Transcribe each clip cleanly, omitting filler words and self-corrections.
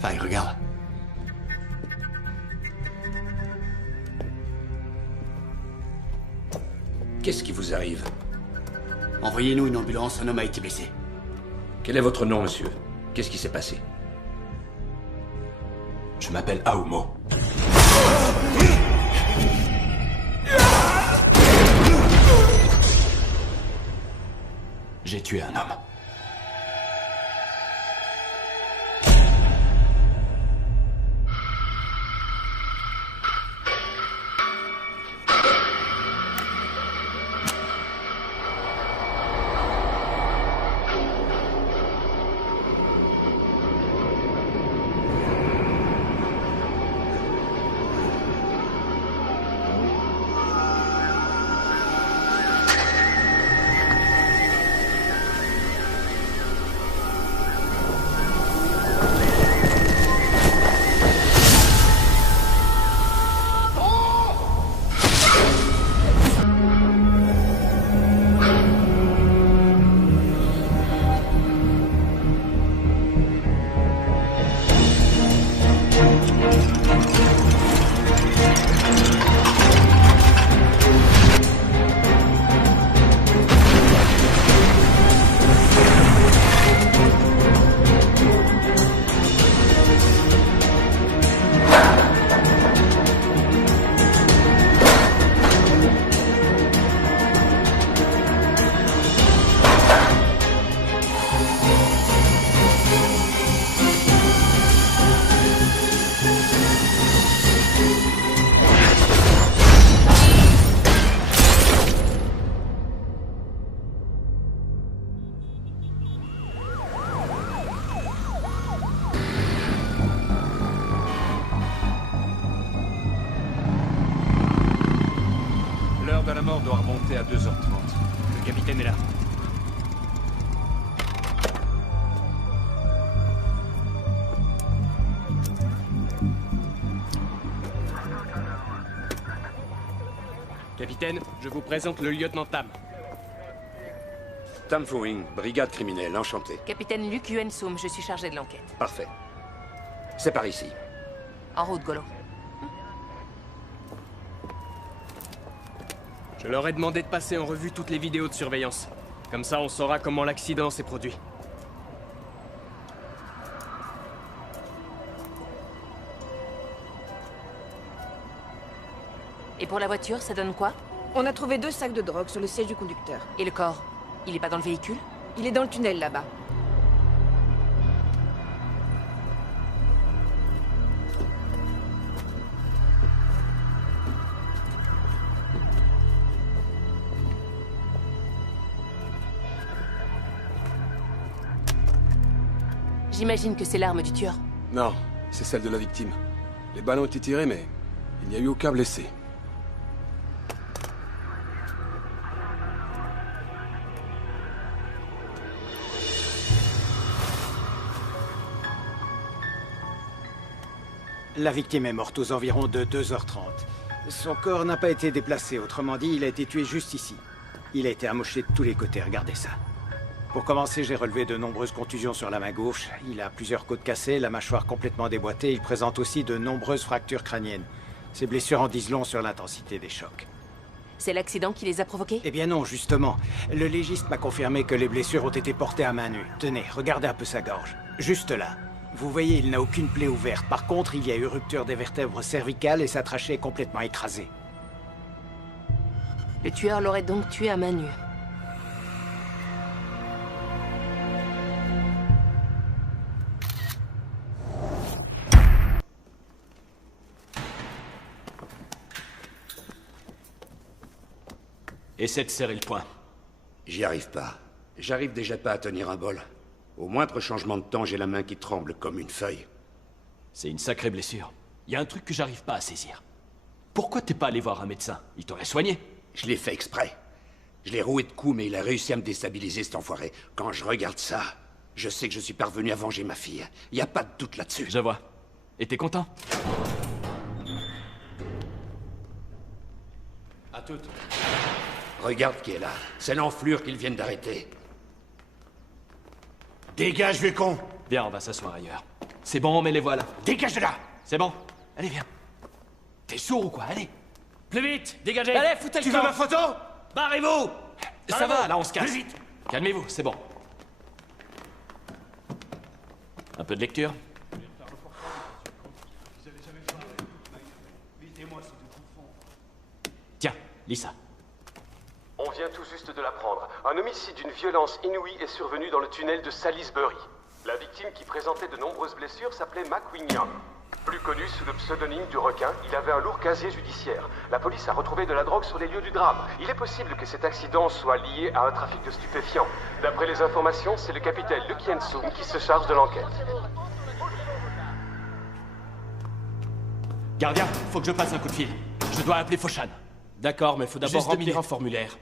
Faye, regarde. Qu'est-ce qui vous arrive? Envoyez-nous une ambulance, un homme a été blessé. Quel est votre nom, monsieur? Qu'est-ce qui s'est passé? Je m'appelle Aomo. J'ai tué un homme. L'heure de la mort doit remonter à 2h30. Le capitaine est là. Capitaine, je vous présente le lieutenant Tam. Tam Fowing, brigade criminelle, enchanté. Capitaine Luc Yuensoum, je suis chargé de l'enquête. Parfait. C'est par ici. En route, Golo. Je leur ai demandé de passer en revue toutes les vidéos de surveillance. Comme ça, on saura comment l'accident s'est produit. Et pour la voiture, ça donne quoi? On a trouvé 2 sacs de drogue sur le siège du conducteur. Et le corps? Il est pas dans le véhicule? Il est dans le tunnel là-bas. J'imagine que c'est l'arme du tueur. Non, c'est celle de la victime. Les balles ont été tirées, mais il n'y a eu aucun blessé. La victime est morte aux environs de 2h30. Son corps n'a pas été déplacé, autrement dit, il a été tué juste ici. Il a été amoché de tous les côtés, regardez ça. Pour commencer, j'ai relevé de nombreuses contusions sur la main gauche. Il a plusieurs côtes cassées, la mâchoire complètement déboîtée. Il présente aussi de nombreuses fractures crâniennes. Ces blessures en disent long sur l'intensité des chocs. C'est l'accident qui les a provoqués? Eh bien non, justement. Le légiste m'a confirmé que les blessures ont été portées à main nue. Tenez, regardez un peu sa gorge. Juste là. Vous voyez, il n'a aucune plaie ouverte. Par contre, il y a eu rupture des vertèbres cervicales et sa trachée est complètement écrasée. Le tueur l'aurait donc tué à main nue. Essaie de serrer le poing. J'y arrive pas. J'arrive déjà pas à tenir un bol. Au moindre changement de temps, j'ai la main qui tremble comme une feuille. C'est une sacrée blessure. Il y a un truc que j'arrive pas à saisir. Pourquoi t'es pas allé voir un médecin? Il t'aurait soigné. Je l'ai fait exprès. Je l'ai roué de coups, mais il a réussi à me déstabiliser, cet enfoiré. Quand je regarde ça, je sais que je suis parvenu à venger ma fille. Y a pas de doute là-dessus. Je vois. Et t'es content? À toutes. Regarde qui est là. C'est l'enflure qu'ils viennent d'arrêter. Dégage, vieux con! Viens, on va s'asseoir ailleurs. C'est bon, mais les voilà. Dégage de là! C'est bon. Allez, viens. T'es sourd ou quoi? Allez. Plus vite, dégagez. Allez, foutez le Tu veux camp. ma photo? Barrez-vous. Ça va, là, on se casse. Plus vite! Calmez-vous, c'est bon. Un peu de lecture. Tiens, lis ça. On vient tout juste de l'apprendre. Un homicide d'une violence inouïe est survenu dans le tunnel de Salisbury. La victime, qui présentait de nombreuses blessures, s'appelait McWinian. Plus connu sous le pseudonyme du requin, il avait un lourd casier judiciaire. La police a retrouvé de la drogue sur les lieux du drame. Il est possible que cet accident soit lié à un trafic de stupéfiants. D'après les informations, c'est le capitaine Luke Yensung qui se charge de l'enquête. Gardien, faut que je passe un coup de fil. Je dois appeler Foshan. D'accord, mais faut d'abord Juste remplir minutes. un formulaire.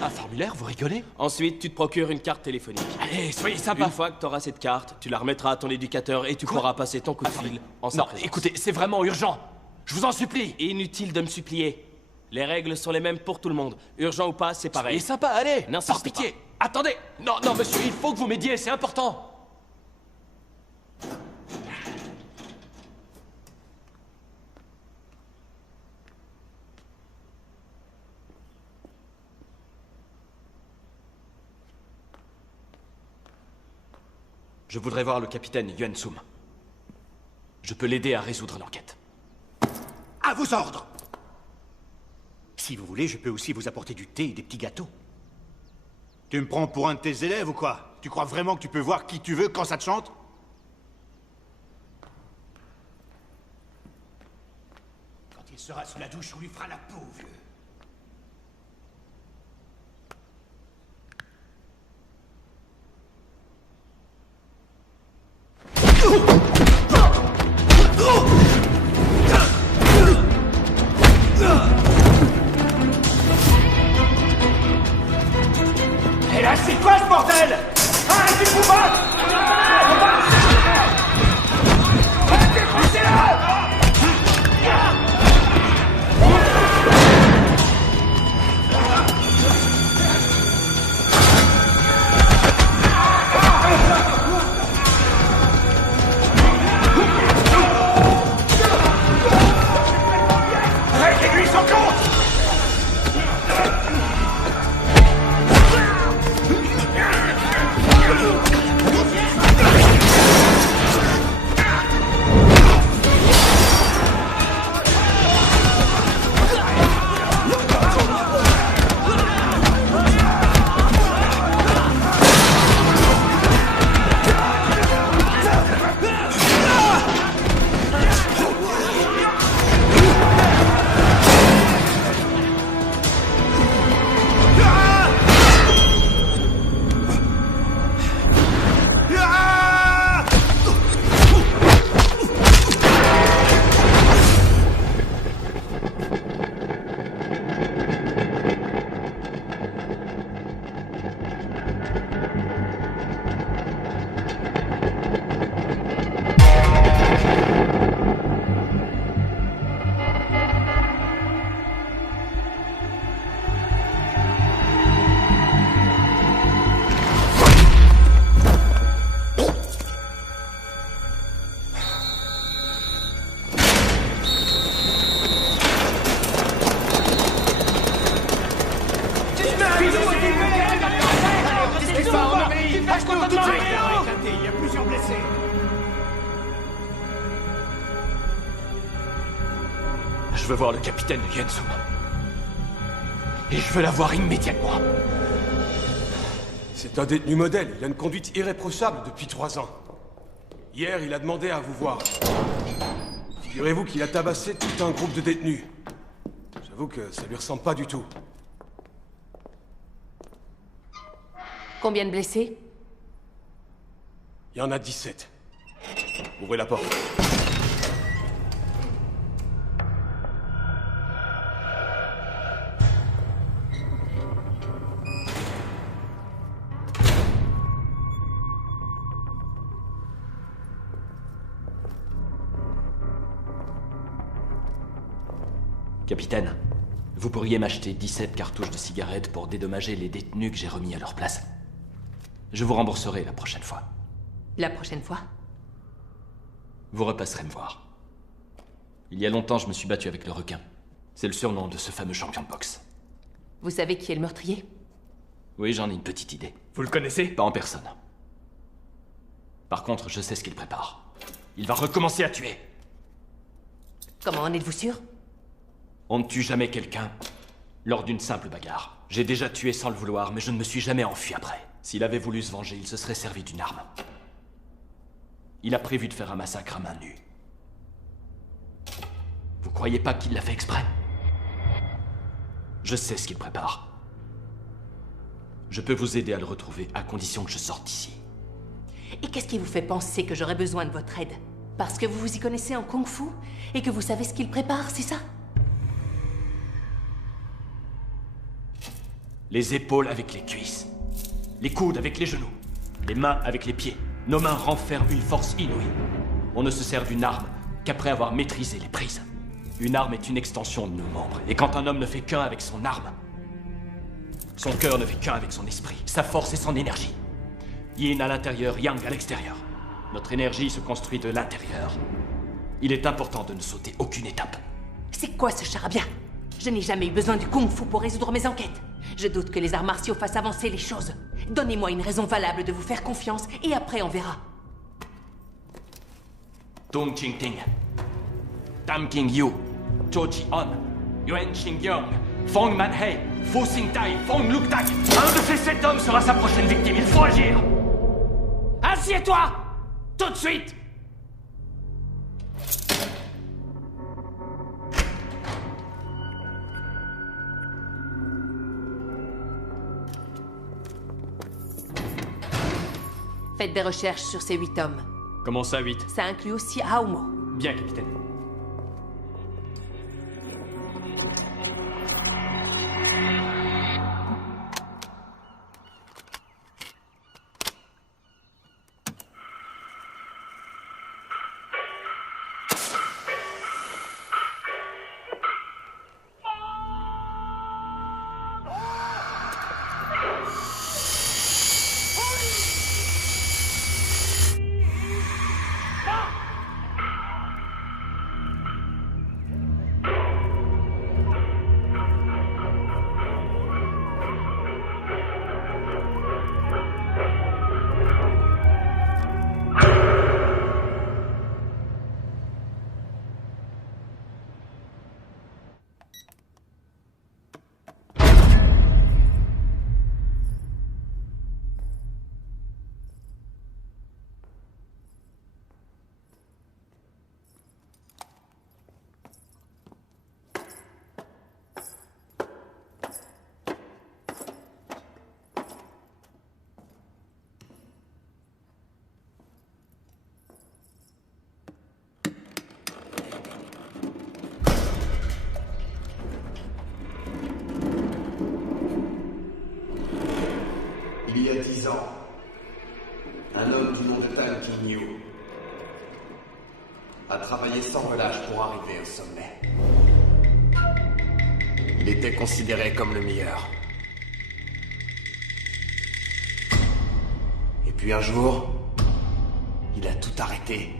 Un formulaire, vous rigolez? Ensuite, tu te procures une carte téléphonique. Allez, soyez sympa. Une fois que tu auras cette carte, tu la remettras à ton éducateur et tu Quoi? pourras passer ton coup de fil en sa Non, présence. écoutez, c'est vraiment urgent. Je vous en supplie. Inutile de me supplier. Les règles sont les mêmes pour tout le monde. Urgent ou pas, c'est pareil. Soyez sympa, allez. N'insiste Par pitié. Attendez. Non, non, monsieur, il faut que vous m'aidiez, c'est important. Je voudrais voir le capitaine Yuan Sum. Je peux l'aider à résoudre l'enquête. À vos ordres! Si vous voulez, je peux aussi vous apporter du thé et des petits gâteaux. Tu me prends pour un de tes élèves ou quoi? Tu crois vraiment que tu peux voir qui tu veux quand ça te chante? Quand il sera sous la douche, on lui fera la peau, vieux. Et là, c'est quoi ce bordel? Arrêtez de vous battre! Arrêtez-lui son compte! Il y a plusieurs blessés. Je veux voir le capitaine Yuan Sum. Et je veux la voir immédiatement. C'est un détenu modèle. Il a une conduite irréprochable depuis 3 ans. Hier, il a demandé à vous voir. Figurez-vous qu'il a tabassé tout un groupe de détenus. J'avoue que ça lui ressemble pas du tout. Combien de blessés? Il y en a 17. Ouvrez la porte. Capitaine, vous pourriez m'acheter 17 cartouches de cigarettes pour dédommager les détenus que j'ai remis à leur place. Je vous rembourserai la prochaine fois. La prochaine fois? Vous repasserez me voir. Il y a longtemps, je me suis battu avec le requin. C'est le surnom de ce fameux champion de boxe. Vous savez qui est le meurtrier? Oui, j'en ai une petite idée. Vous le connaissez? Pas en personne. Par contre, je sais ce qu'il prépare. Il va recommencer à tuer. Comment en êtes-vous sûr? On ne tue jamais quelqu'un lors d'une simple bagarre. J'ai déjà tué sans le vouloir, mais je ne me suis jamais enfui après. S'il avait voulu se venger, il se serait servi d'une arme. Il a prévu de faire un massacre à main nue. Vous croyez pas qu'il l'a fait exprès? Je sais ce qu'il prépare. Je peux vous aider à le retrouver, à condition que je sorte d'ici. Et qu'est-ce qui vous fait penser que j'aurais besoin de votre aide? Parce que vous vous y connaissez en kung-fu et que vous savez ce qu'il prépare, c'est ça? Les épaules avec les cuisses. Les coudes avec les genoux. Les mains avec les pieds. Nos mains renferment une force inouïe. On ne se sert d'une arme qu'après avoir maîtrisé les prises. Une arme est une extension de nos membres. Et quand un homme ne fait qu'un avec son arme, son cœur ne fait qu'un avec son esprit, sa force et son énergie. Yin à l'intérieur, Yang à l'extérieur. Notre énergie se construit de l'intérieur. Il est important de ne sauter aucune étape. C'est quoi ce charabia? Je n'ai jamais eu besoin du kung-fu pour résoudre mes enquêtes. Je doute que les arts martiaux fassent avancer les choses. Donnez-moi une raison valable de vous faire confiance, et après on verra. Tung Ching Ting, Tam King Yu, Cho Chi On, Yuan Xing Yong, Fong Man Hei, Fu Sing Tai, Fong Luk Tak. Un de ces 7 hommes sera sa prochaine victime, il faut agir. Assieds-toi! Tout de suite! Faites des recherches sur ces 8 hommes. Comment ça, 8? Ça inclut aussi Aomo. Bien, capitaine. Il y a 10 ans, un homme du nom de Tam King Yu a travaillé sans relâche pour arriver au sommet. Il était considéré comme le meilleur. Et puis un jour, il a tout arrêté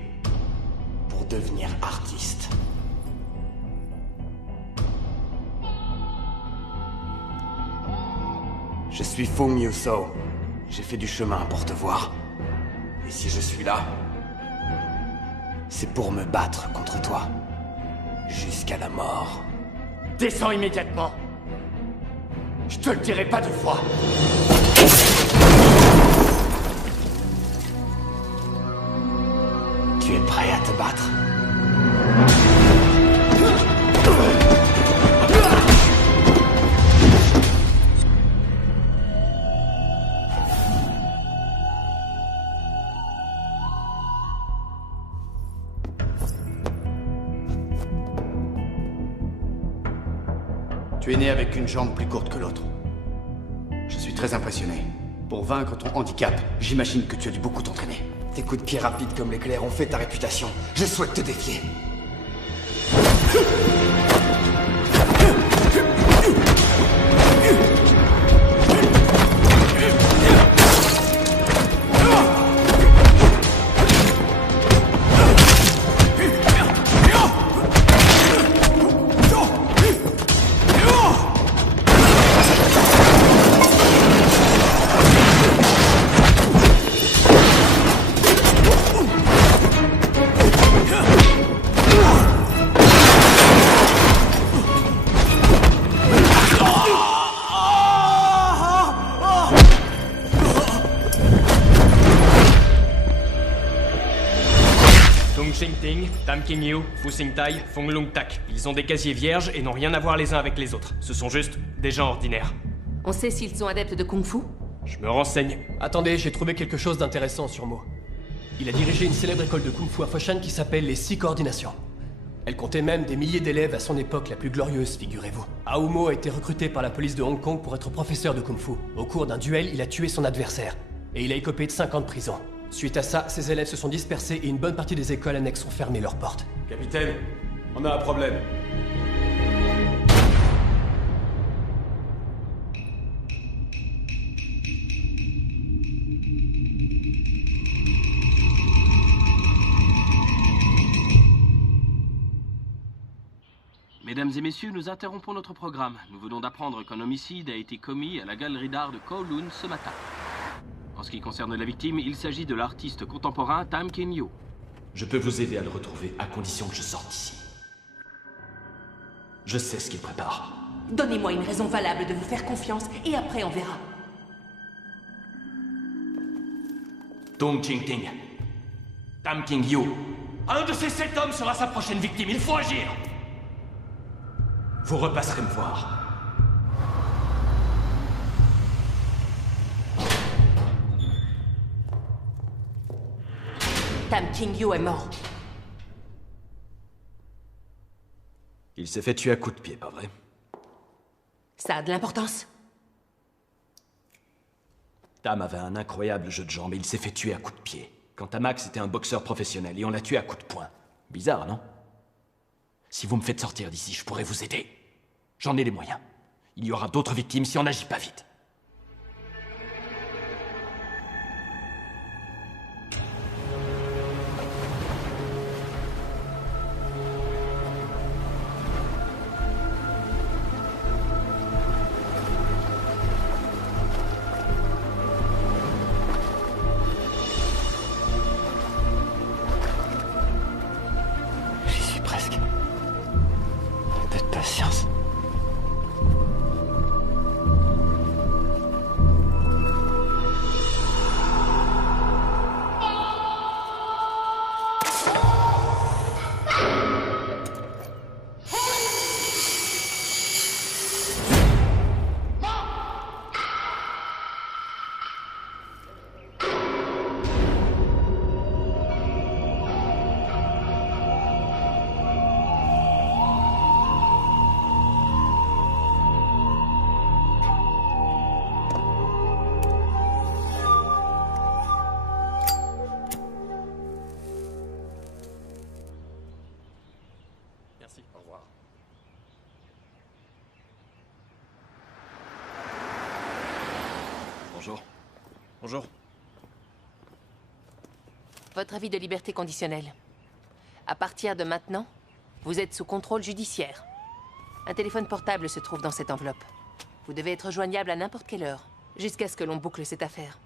pour devenir artiste. Je suis Fu Miuso. J'ai fait du chemin pour te voir. Et si je suis là, c'est pour me battre contre toi. Jusqu'à la mort. Descends immédiatement. Je te le dirai pas 2 fois. Tu es prêt à te battre? Tu es né avec une jambe plus courte que l'autre. Je suis très impressionné. Pour vaincre ton handicap, j'imagine que tu as dû beaucoup t'entraîner. Tes coups de pied rapides comme l'éclair ont fait ta réputation. Je souhaite te défier. Tung Ching Ting, Tam King Yu, Fu Sing Tai, Fong Lung Tak. Ils ont des casiers vierges et n'ont rien à voir les uns avec les autres. Ce sont juste des gens ordinaires. On sait s'ils sont adeptes de Kung Fu? Je me renseigne. Attendez, j'ai trouvé quelque chose d'intéressant sur Mo. Il a dirigé une célèbre école de Kung Fu à Foshan qui s'appelle les 6 coordinations. Elle comptait même des milliers d'élèves à son époque la plus glorieuse, figurez-vous. Aomo a été recruté par la police de Hong Kong pour être professeur de Kung Fu. Au cours d'un duel, il a tué son adversaire. Et il a écopé de 5 ans de prison. Suite à ça, ses élèves se sont dispersés et une bonne partie des écoles annexes ont fermé leurs portes. Capitaine, on a un problème. Mesdames et messieurs, nous interrompons notre programme. Nous venons d'apprendre qu'un homicide a été commis à la galerie d'art de Kowloon ce matin. En ce qui concerne la victime, il s'agit de l'artiste contemporain Tam King Yu. Je peux vous aider à le retrouver, à condition que je sorte d'ici. Je sais ce qu'il prépare. Donnez-moi une raison valable de vous faire confiance, et après on verra. Tung Ching Ting. Tam King Yu. Un de ces 7 hommes sera sa prochaine victime, il faut agir! Vous repasserez me voir. Tam King Yu est mort. Il s'est fait tuer à coups de pied, pas vrai? Ça a de l'importance? Tam avait un incroyable jeu de jambes et il s'est fait tuer à coups de pied. Quant à Max, c'était un boxeur professionnel et on l'a tué à coups de poing. Bizarre, non? Si vous me faites sortir d'ici, je pourrais vous aider. J'en ai les moyens. Il y aura d'autres victimes si on n'agit pas vite. J'y suis presque. Un peu de patience. Merci. Au revoir. Bonjour. Bonjour. Votre avis de liberté conditionnelle. À partir de maintenant, vous êtes sous contrôle judiciaire. Un téléphone portable se trouve dans cette enveloppe. Vous devez être joignable à n'importe quelle heure, jusqu'à ce que l'on boucle cette affaire.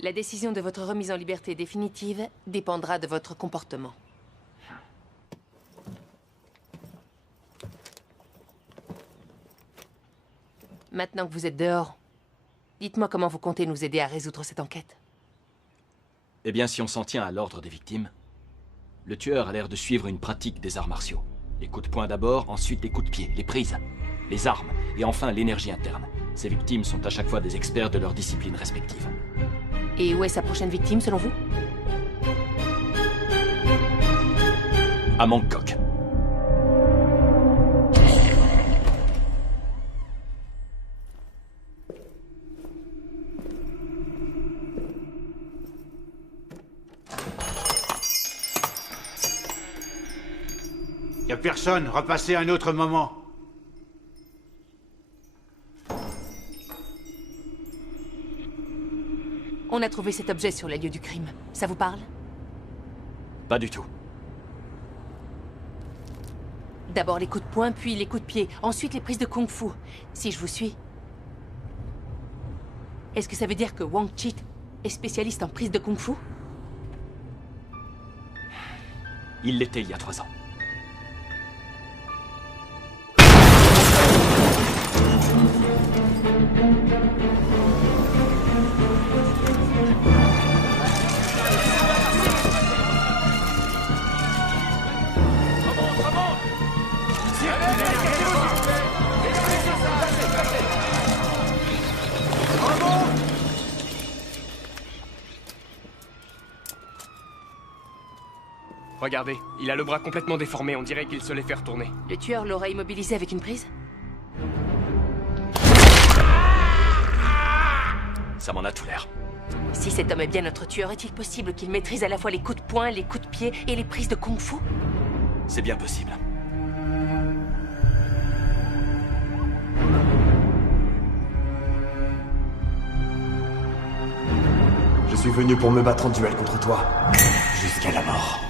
La décision de votre remise en liberté définitive dépendra de votre comportement. Maintenant que vous êtes dehors, dites-moi comment vous comptez nous aider à résoudre cette enquête. Eh bien, si on s'en tient à l'ordre des victimes, le tueur a l'air de suivre une pratique des arts martiaux. Les coups de poing d'abord, ensuite les coups de pied, les prises, les armes, et enfin l'énergie interne. Ces victimes sont à chaque fois des experts de leur discipline respective. Et où est sa prochaine victime, selon vous? À Bangkok. Y a personne, repassez un autre moment. On a trouvé cet objet sur les lieux du crime. Ça vous parle? Pas du tout. D'abord les coups de poing, puis les coups de pied. Ensuite les prises de kung-fu. Si je vous suis. Est-ce que ça veut dire que Wang Chit est spécialiste en prise de kung-fu? Il l'était il y a 3 ans. Regardez, il a le bras complètement déformé, on dirait qu'il se l'est fait retourner. Le tueur l'aurait immobilisé avec une prise? Ça m'en a tout l'air. Si cet homme est bien notre tueur, est-il possible qu'il maîtrise à la fois les coups de poing, les coups de pied et les prises de kung-fu? C'est bien possible. Je suis venu pour me battre en duel contre toi. Jusqu'à la mort.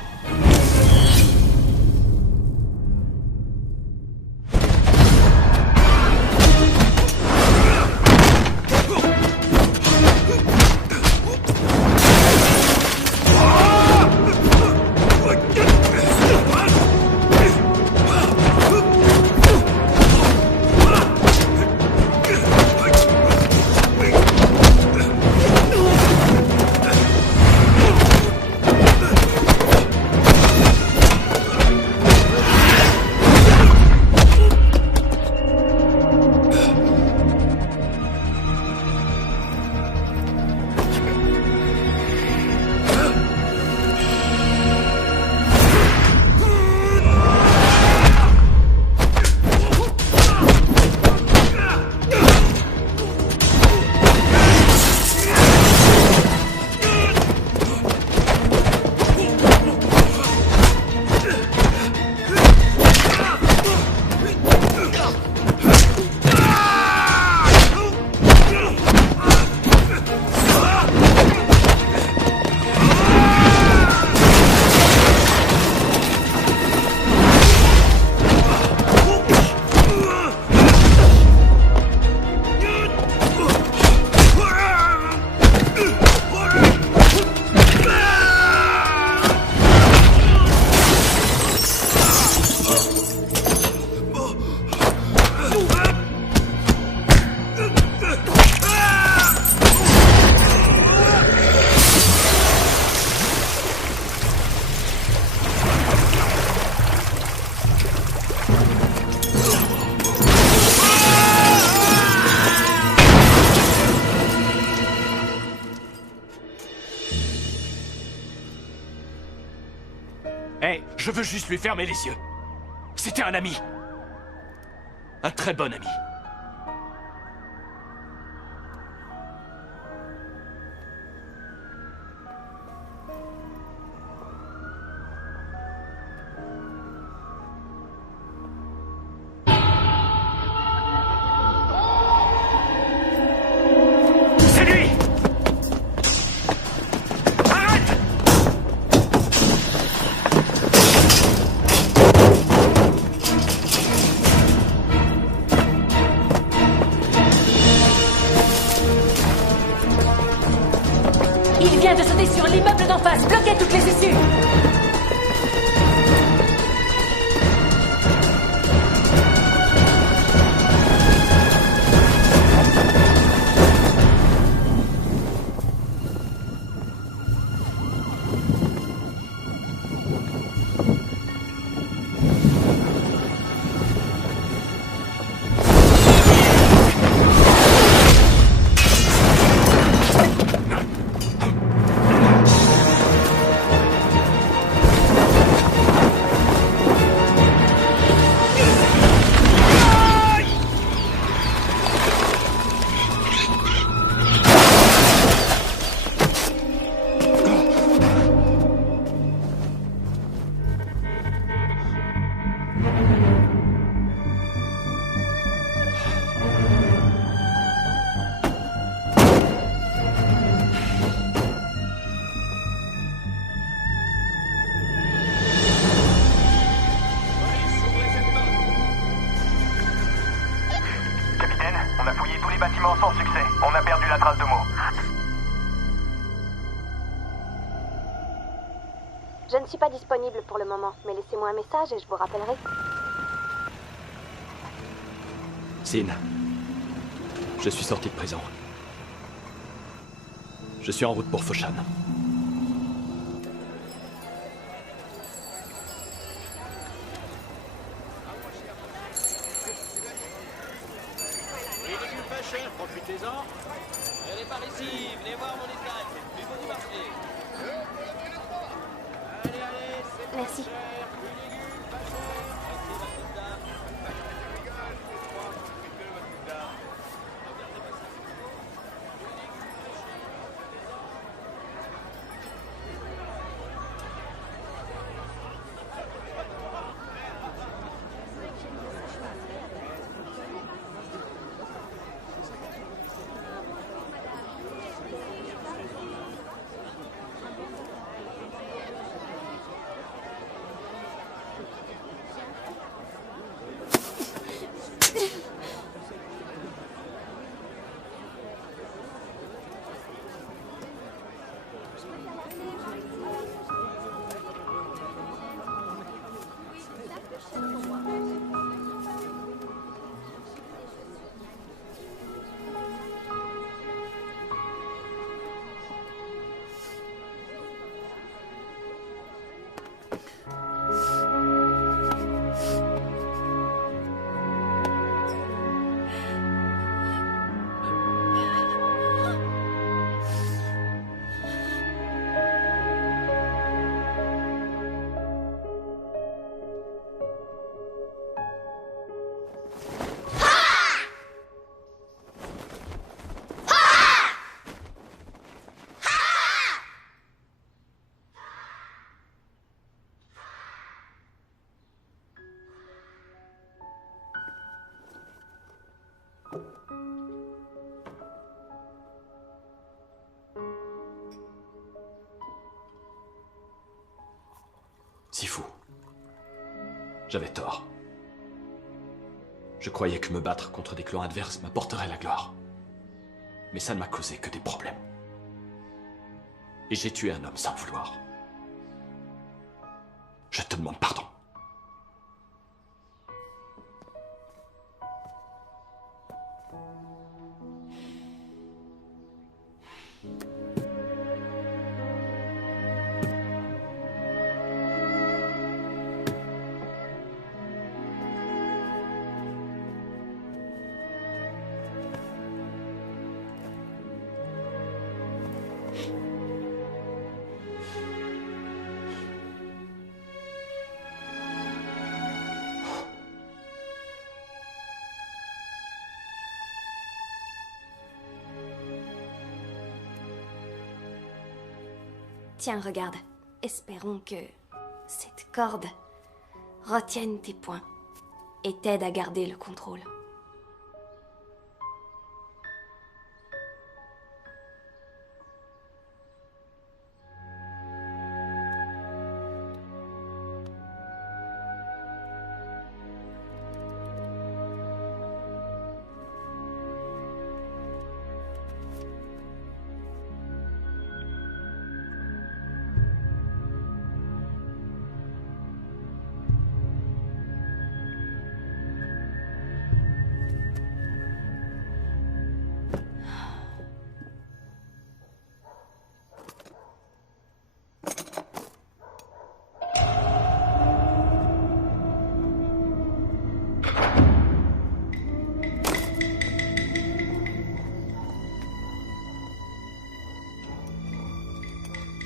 Hey, je veux juste lui fermer les yeux. C'était un ami. Un très bon ami. C'est lui! Il vient de sauter sur l'immeuble d'en face. Bloquez toutes les issues. On a fouillé tous les bâtiments sans succès. On a perdu la trace de Mo. Je ne suis pas disponible pour le moment, mais laissez-moi un message et je vous rappellerai. Sin, je suis sorti de prison. Je suis en route pour Foshan. Profitez-en. Elle est par ici, venez voir mon état, c'est le plus beau du marché. Allez, allez, c'est Merci. Sifu. J'avais tort. Je croyais que me battre contre des clans adverses m'apporterait la gloire. Mais ça ne m'a causé que des problèmes. Et j'ai tué un homme sans le vouloir. Je te demande pardon. Tiens, regarde. Espérons que cette corde retienne tes poings et t'aide à garder le contrôle.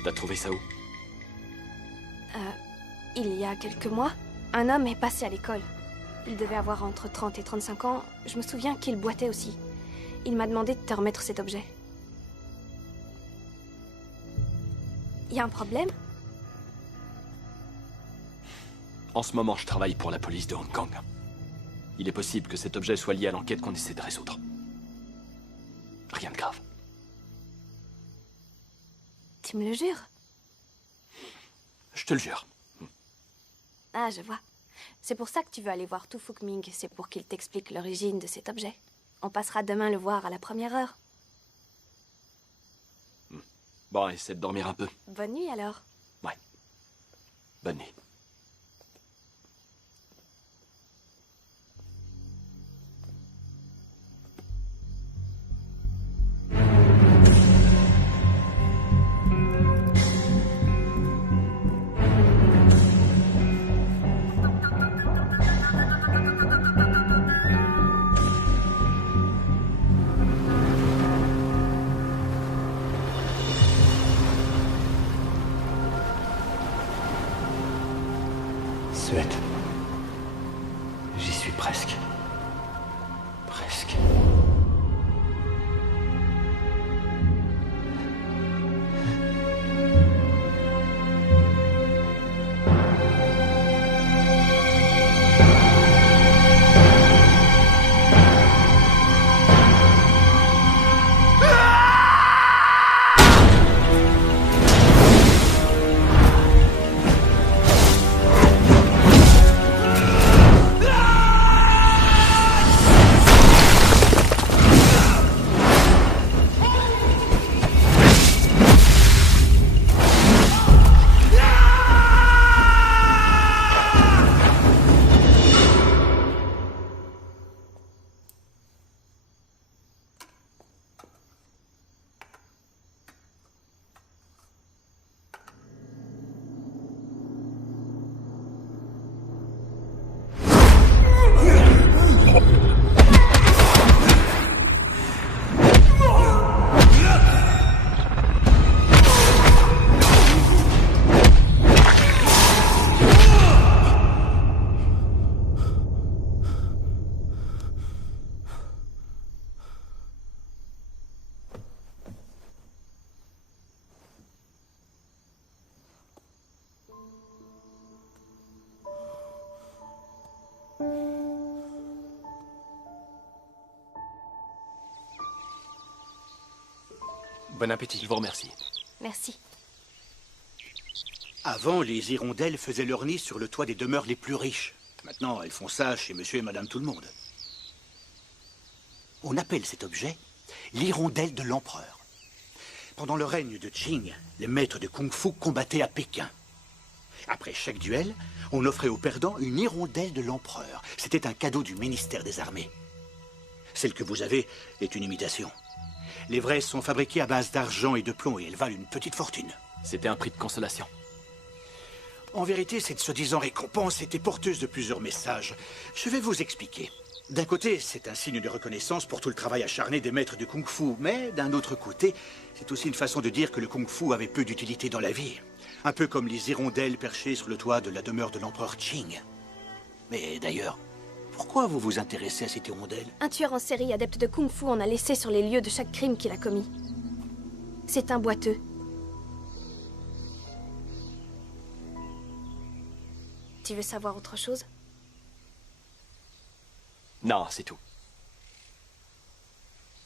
T'as trouvé ça où? Il y a quelques mois, un homme est passé à l'école. Il devait avoir entre 30 et 35 ans. Je me souviens qu'il boitait aussi. Il m'a demandé de te remettre cet objet. Y a un problème? En ce moment, je travaille pour la police de Hong Kong. Il est possible que cet objet soit lié à l'enquête qu'on essaie de résoudre. Rien de grave. Tu me le jures? Je te le jure. Ah, je vois. C'est pour ça que tu veux aller voir Tu Fuk Ming. C'est pour qu'il t'explique l'origine de cet objet. On passera demain le voir à la première heure. Bon, essaie de dormir un peu. Bonne nuit alors. Ouais. Bonne nuit. Suette. J'y suis presque. Presque. Bon appétit. Je vous remercie. Merci. Avant, les hirondelles faisaient leur nid sur le toit des demeures les plus riches. Maintenant, elles font ça chez monsieur et madame tout le monde. On appelle cet objet l'hirondelle de l'empereur. Pendant le règne de Qing, les maîtres de kung-fu combattaient à Pékin. Après chaque duel, on offrait aux perdants une hirondelle de l'empereur. C'était un cadeau du ministère des Armées. Celle que vous avez est une imitation. Les vraies sont fabriquées à base d'argent et de plomb et elles valent une petite fortune. C'était un prix de consolation. En vérité, cette soi-disant récompense était porteuse de plusieurs messages. Je vais vous expliquer. D'un côté, c'est un signe de reconnaissance pour tout le travail acharné des maîtres de kung-fu, mais d'un autre côté, c'est aussi une façon de dire que le kung-fu avait peu d'utilité dans la vie. Un peu comme les hirondelles perchées sur le toit de la demeure de l'empereur Qing. Mais d'ailleurs, pourquoi vous vous intéressez à cette hirondelle? Un tueur en série adepte de kung-fu en a laissé sur les lieux de chaque crime qu'il a commis. C'est un boiteux. Tu veux savoir autre chose? Non, c'est tout.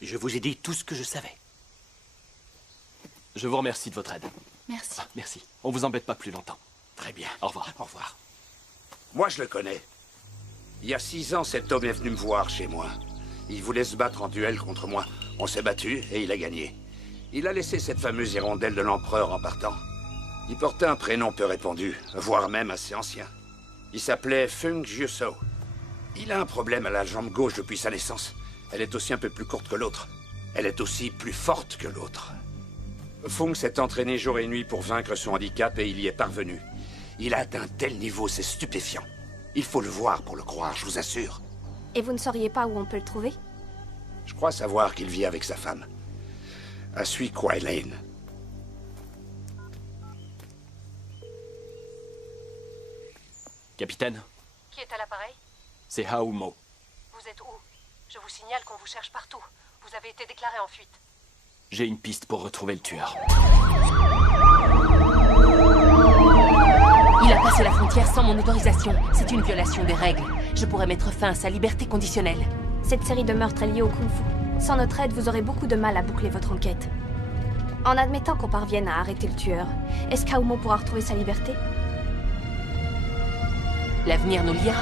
Je vous ai dit tout ce que je savais. Je vous remercie de votre aide. Merci. Ah, merci. On vous embête pas plus longtemps. Très bien. Au revoir. Au revoir. Moi, je le connais. Il y a 6 ans, cet homme est venu me voir chez moi. Il voulait se battre en duel contre moi. On s'est battu et il a gagné. Il a laissé cette fameuse hirondelle de l'empereur en partant. Il portait un prénom peu répandu, voire même assez ancien. Il s'appelait Feng Jiuso. Il a un problème à la jambe gauche depuis sa naissance. Elle est aussi un peu plus courte que l'autre. Elle est aussi plus forte que l'autre. Feng s'est entraîné jour et nuit pour vaincre son handicap et il y est parvenu. Il a atteint un tel niveau, c'est stupéfiant. Il faut le voir pour le croire, je vous assure. Et vous ne sauriez pas où on peut le trouver? Je crois savoir qu'il vit avec sa femme. À Sui Kwai Lane. Capitaine, Qui est à l'appareil? c'est Hao Mo. Vous êtes où? Je vous signale qu'on vous cherche partout. Vous avez été déclaré en fuite. J'ai une piste pour retrouver le tueur. Il a passé la frontière sans mon autorisation. C'est une violation des règles. Je pourrais mettre fin à sa liberté conditionnelle. Cette série de meurtres est liée au kung-fu. Sans notre aide, vous aurez beaucoup de mal à boucler votre enquête. En admettant qu'on parvienne à arrêter le tueur, est-ce qu'Aomo pourra retrouver sa liberté? L'avenir nous liera.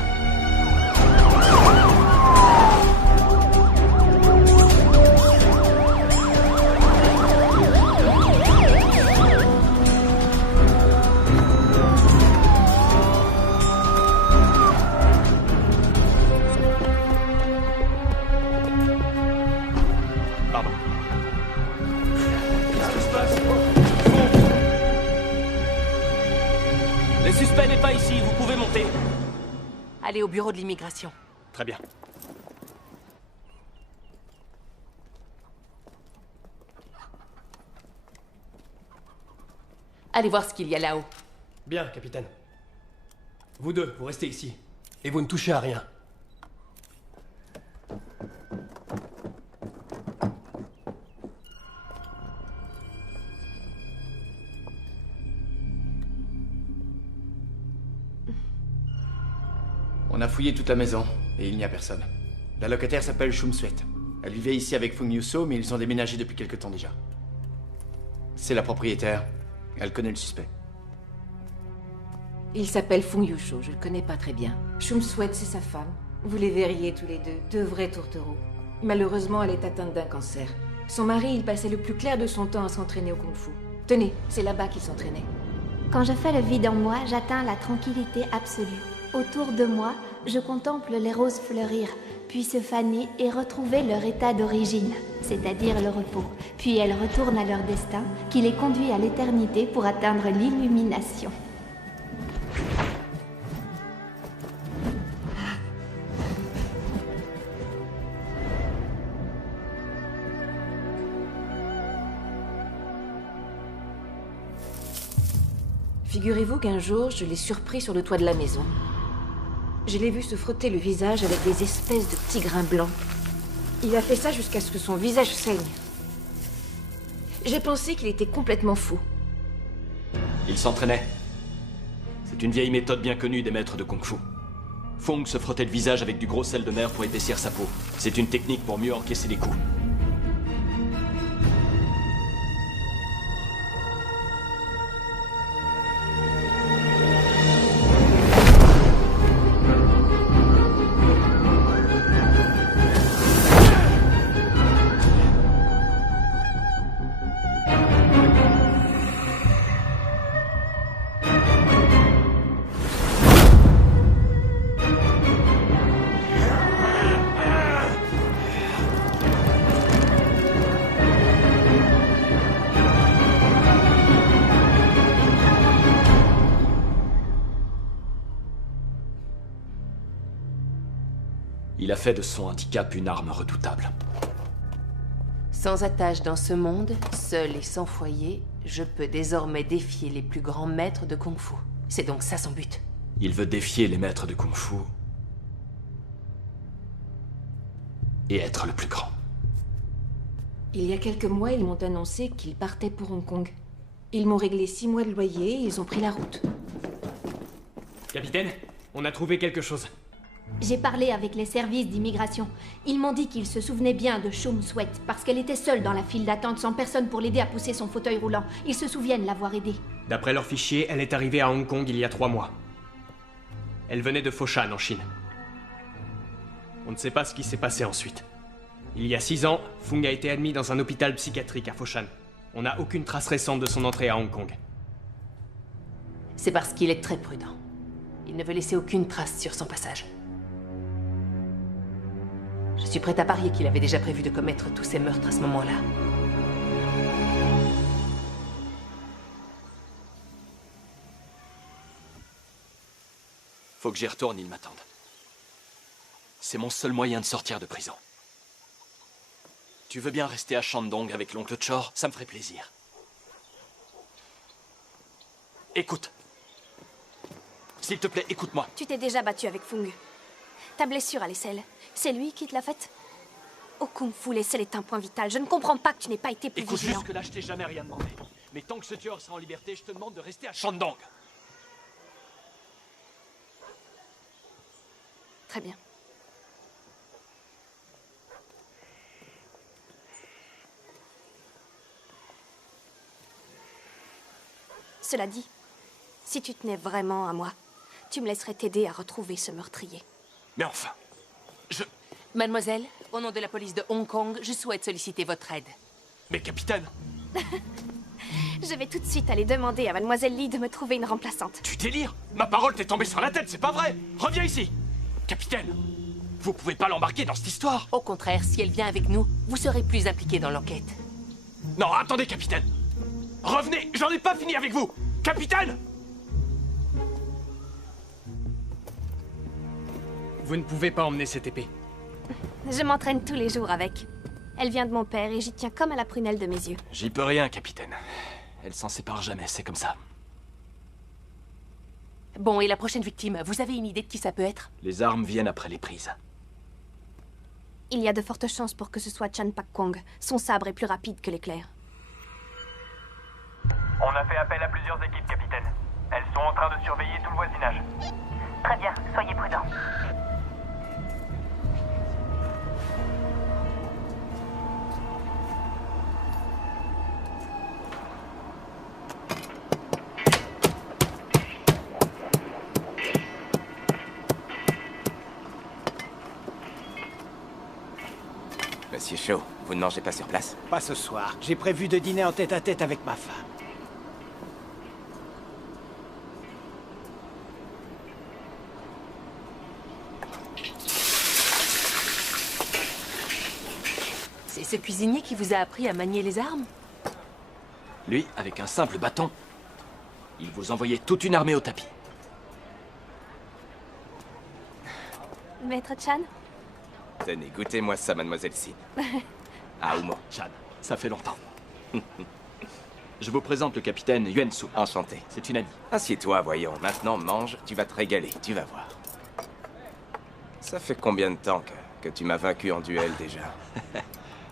Pardon. Qu'est-ce qui se passe? Le suspect n'est pas ici, vous pouvez monter. Allez au bureau de l'immigration. Très bien. Allez voir ce qu'il y a là-haut. Bien, capitaine. Vous deux, vous restez ici. Et vous ne touchez à rien. On a fouillé toute la maison, et il n'y a personne. La locataire s'appelle Shum Sweat. Elle vivait ici avec Fung Yuso, mais ils ont déménagé depuis quelque temps déjà. C'est la propriétaire. Elle connaît le suspect. Il s'appelle Fung Yuso, je le connais pas très bien. Shum Sweat, c'est sa femme. Vous les verriez tous les deux vrais tourtereaux. Malheureusement, elle est atteinte d'un cancer. Son mari, il passait le plus clair de son temps à s'entraîner au kung-fu. Tenez, c'est là-bas qu'il s'entraînait. Quand je fais le vide en moi, j'atteins la tranquillité absolue. Autour de moi, je contemple les roses fleurir, puis se faner et retrouver leur état d'origine, c'est-à-dire le repos. Puis elles retournent à leur destin, qui les conduit à l'éternité pour atteindre l'illumination. Figurez-vous qu'un jour, je l'ai surpris sur le toit de la maison. Je l'ai vu se frotter le visage avec des espèces de petits grains blancs. Il a fait ça jusqu'à ce que son visage saigne. J'ai pensé qu'il était complètement fou. Il s'entraînait. C'est une vieille méthode bien connue des maîtres de kung-fu. Fung se frottait le visage avec du gros sel de mer pour épaissir sa peau. C'est une technique pour mieux encaisser les coups. Il a fait de son handicap une arme redoutable. Sans attache dans ce monde, seul et sans foyer, je peux désormais défier les plus grands maîtres de kung-fu. C'est donc ça son but. Il veut défier les maîtres de kung-fu et être le plus grand. Il y a quelques mois, ils m'ont annoncé qu'ils partaient pour Hong Kong. Ils m'ont réglé 6 mois de loyer et ils ont pris la route. Capitaine, on a trouvé quelque chose. J'ai parlé avec les services d'immigration. Ils m'ont dit qu'ils se souvenaient bien de Shum Sweat parce qu'elle était seule dans la file d'attente sans personne pour l'aider à pousser son fauteuil roulant. Ils se souviennent l'avoir aidée. D'après leurs fichiers, elle est arrivée à Hong Kong il y a 3 mois. Elle venait de Foshan, en Chine. On ne sait pas ce qui s'est passé ensuite. Il y a 6 ans, Fung a été admis dans un hôpital psychiatrique à Foshan. On n'a aucune trace récente de son entrée à Hong Kong. C'est parce qu'il est très prudent. Il ne veut laisser aucune trace sur son passage. Je suis prête à parier qu'il avait déjà prévu de commettre tous ces meurtres à ce moment-là. Faut que j'y retourne, ils m'attendent. C'est mon seul moyen de sortir de prison. Tu veux bien rester à Shandong avec l'oncle Chor? Ça me ferait plaisir. Écoute. S'il te plaît, écoute-moi. Tu t'es déjà battu avec Fung. Ta blessure à l'aisselle, c'est lui qui te l'a faite? Au Kung Fu, l'aisselle est un point vital. Je ne comprends pas que tu n'aies pas été plus Écoute, vigilant. jusque là, je t'ai jamais rien demandé. Mais tant que ce tueur sera en liberté, je te demande de rester à Shandong. Très bien. Cela dit, si tu tenais vraiment à moi, tu me laisserais t'aider à retrouver ce meurtrier. Mais enfin, Mademoiselle, au nom de la police de Hong Kong, je souhaite solliciter votre aide. Mais capitaine! Je vais tout de suite aller demander à Mademoiselle Lee de me trouver une remplaçante. Tu délires? Ma parole t'est tombée sur la tête, c'est pas vrai! Reviens ici! Capitaine! Vous pouvez pas l'embarquer dans cette histoire! Au contraire, si elle vient avec nous, vous serez plus impliqué dans l'enquête. Non, attendez, capitaine! Revenez! J'en ai pas fini avec vous! Capitaine! Vous ne pouvez pas emmener cette épée. Je m'entraîne tous les jours avec. Elle vient de mon père et j'y tiens comme à la prunelle de mes yeux. J'y peux rien, capitaine. Elle s'en sépare jamais, c'est comme ça. Bon, et la prochaine victime, vous avez une idée de qui ça peut être? Les armes viennent après les prises. Il y a de fortes chances pour que ce soit Chan Pak Kwong. Son sabre est plus rapide que l'éclair. On a fait appel à plusieurs équipes, capitaine. Elles sont en train de surveiller tout le voisinage. Très bien, soyez prudents. Monsieur Shaw, vous ne mangez pas sur place? Pas ce soir. J'ai prévu de dîner en tête-à-tête avec ma femme. C'est ce cuisinier qui vous a appris à manier les armes? Lui, avec un simple bâton, il vous envoyait toute une armée au tapis. Maître Chan? Tenez, goûtez-moi ça, mademoiselle Sin. Aoumo. Chan, ça fait longtemps. Je vous présente le capitaine Yuan Su. Enchanté. C'est une amie. Assieds-toi, voyons. Maintenant, mange, tu vas te régaler, tu vas voir. Ça fait combien de temps que tu m'as vaincu en duel, déjà?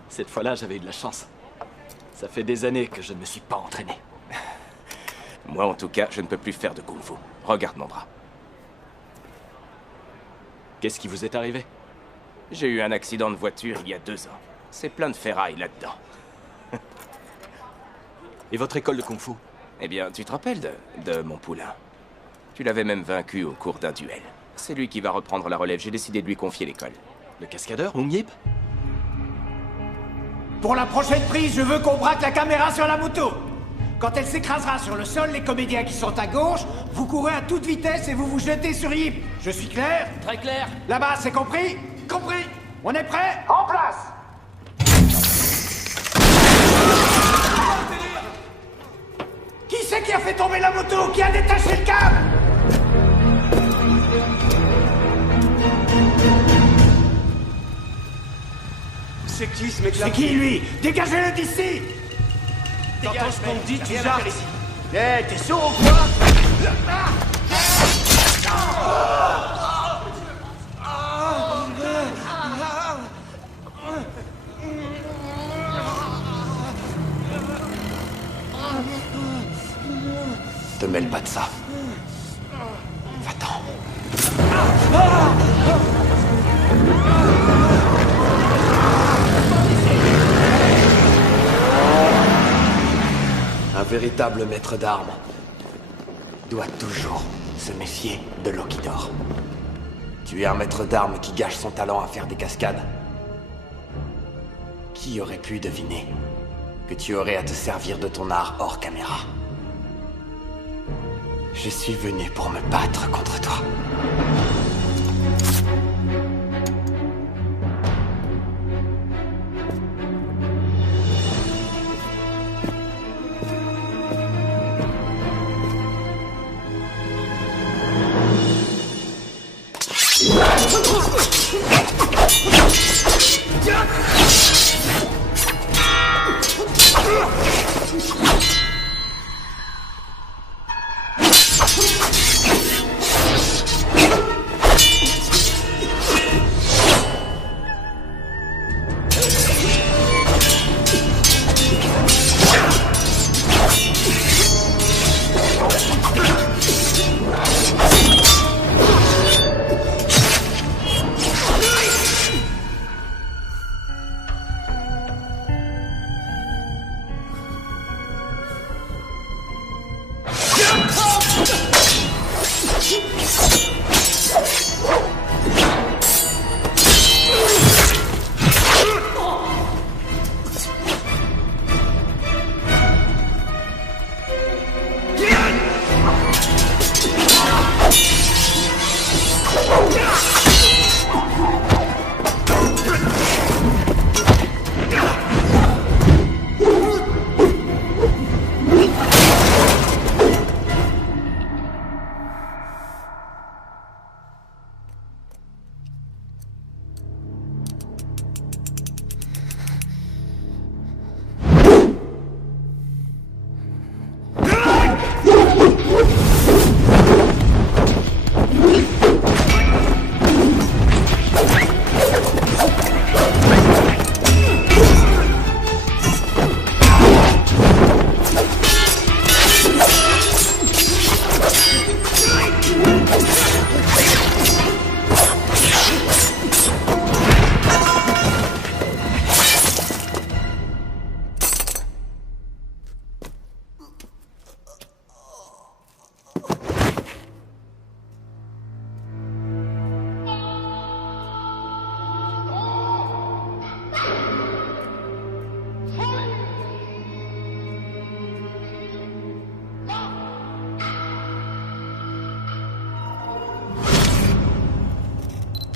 Cette fois-là, j'avais eu de la chance. Ça fait des années que je ne me suis pas entraîné. Moi, en tout cas, je ne peux plus faire de kung-fu. Regarde mon bras. Qu'est-ce qui vous est arrivé? J'ai eu un accident de voiture il y a 2 ans. C'est plein de ferraille là-dedans. Et votre école de kung-fu? Eh bien, tu te rappelles de mon poulain? Tu l'avais même vaincu au cours d'un duel. C'est lui qui va reprendre la relève. J'ai décidé de lui confier l'école. Le cascadeur, Hong Yip? Pour la prochaine prise, je veux qu'on braque la caméra sur la moto. Quand elle s'écrasera sur le sol, les comédiens qui sont à gauche, vous courez à toute vitesse et vous vous jetez sur Yip. Je suis clair? Très clair. Là-bas, c'est compris? Compris. On est prêt? En place. Qui c'est qui a fait tomber la moto? Qui a détaché le câble? C'est qui ce mec-là? C'est qui lui? Dégagez-le d'ici! T'entends ce qu'on te dit, tu Viens zappes? ici. Eh, t'es sourd ou quoi? Te mêle pas de ça. Va-t'en. Un véritable maître d'armes doit toujours se méfier de l'eau qui dort. Tu es un maître d'armes qui gâche son talent à faire des cascades. Qui aurait pu deviner que tu aurais à te servir de ton art hors caméra? Je suis venu pour me battre contre toi.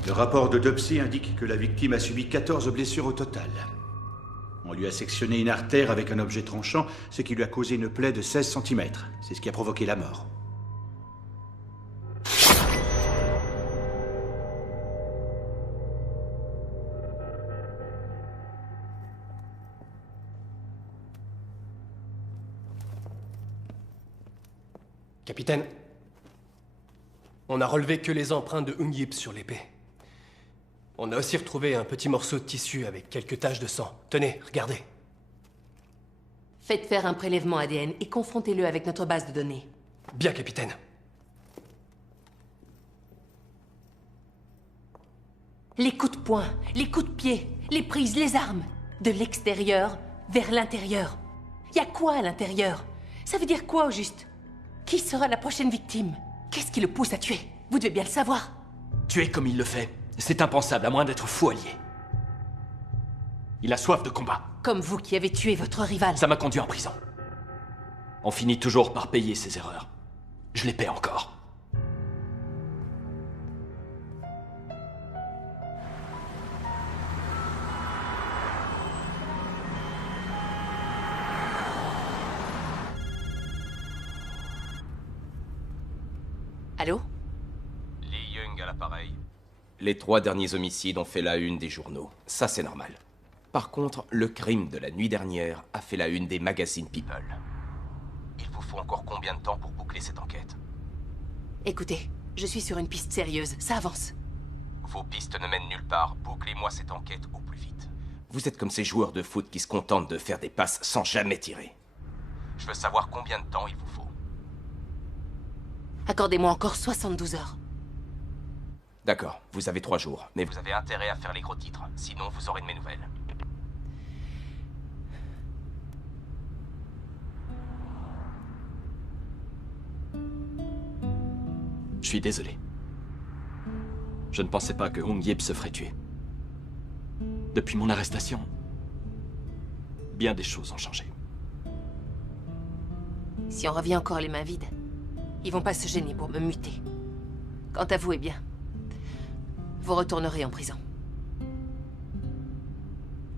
Le rapport d'autopsie indique que la victime a subi 14 blessures au total. On lui a sectionné une artère avec un objet tranchant, ce qui lui a causé une plaie de 16 cm. C'est ce qui a provoqué la mort. Capitaine, on a relevé que les empreintes de Hung Yip sur l'épée. On a aussi retrouvé un petit morceau de tissu avec quelques taches de sang. Tenez, regardez. Faites faire un prélèvement ADN et confrontez-le avec notre base de données. Bien, capitaine. Les coups de poing, les coups de pied, les prises, les armes. De l'extérieur vers l'intérieur. Y a quoi à l'intérieur? Ça veut dire quoi au juste? Qui sera la prochaine victime? Qu'est-ce qui le pousse à tuer? Vous devez bien le savoir. Tuer comme il le fait, c'est impensable à moins d'être fou allié. Il a soif de combat. Comme vous qui avez tué votre rival. Ça m'a conduit en prison. On finit toujours par payer ses erreurs. Je les paie encore. Allô? Lee Young à l'appareil. Les 3 derniers homicides ont fait la une des journaux. Ça, c'est normal. Par contre, le crime de la nuit dernière a fait la une des magazines People. Il vous faut encore combien de temps pour boucler cette enquête? Écoutez, je suis sur une piste sérieuse. Ça avance. Vos pistes ne mènent nulle part. Bouclez-moi cette enquête au plus vite. Vous êtes comme ces joueurs de foot qui se contentent de faire des passes sans jamais tirer. Je veux savoir combien de temps il vous faut. Accordez-moi encore 72 heures. D'accord, vous avez 3 jours, mais vous avez intérêt à faire les gros titres, sinon vous aurez de mes nouvelles. Je suis désolé. Je ne pensais pas que Hung Yip se ferait tuer. Depuis mon arrestation, bien des choses ont changé. Si on revient encore les mains vides, ils vont pas se gêner pour me muter. Quant à vous, eh bien, vous retournerez en prison.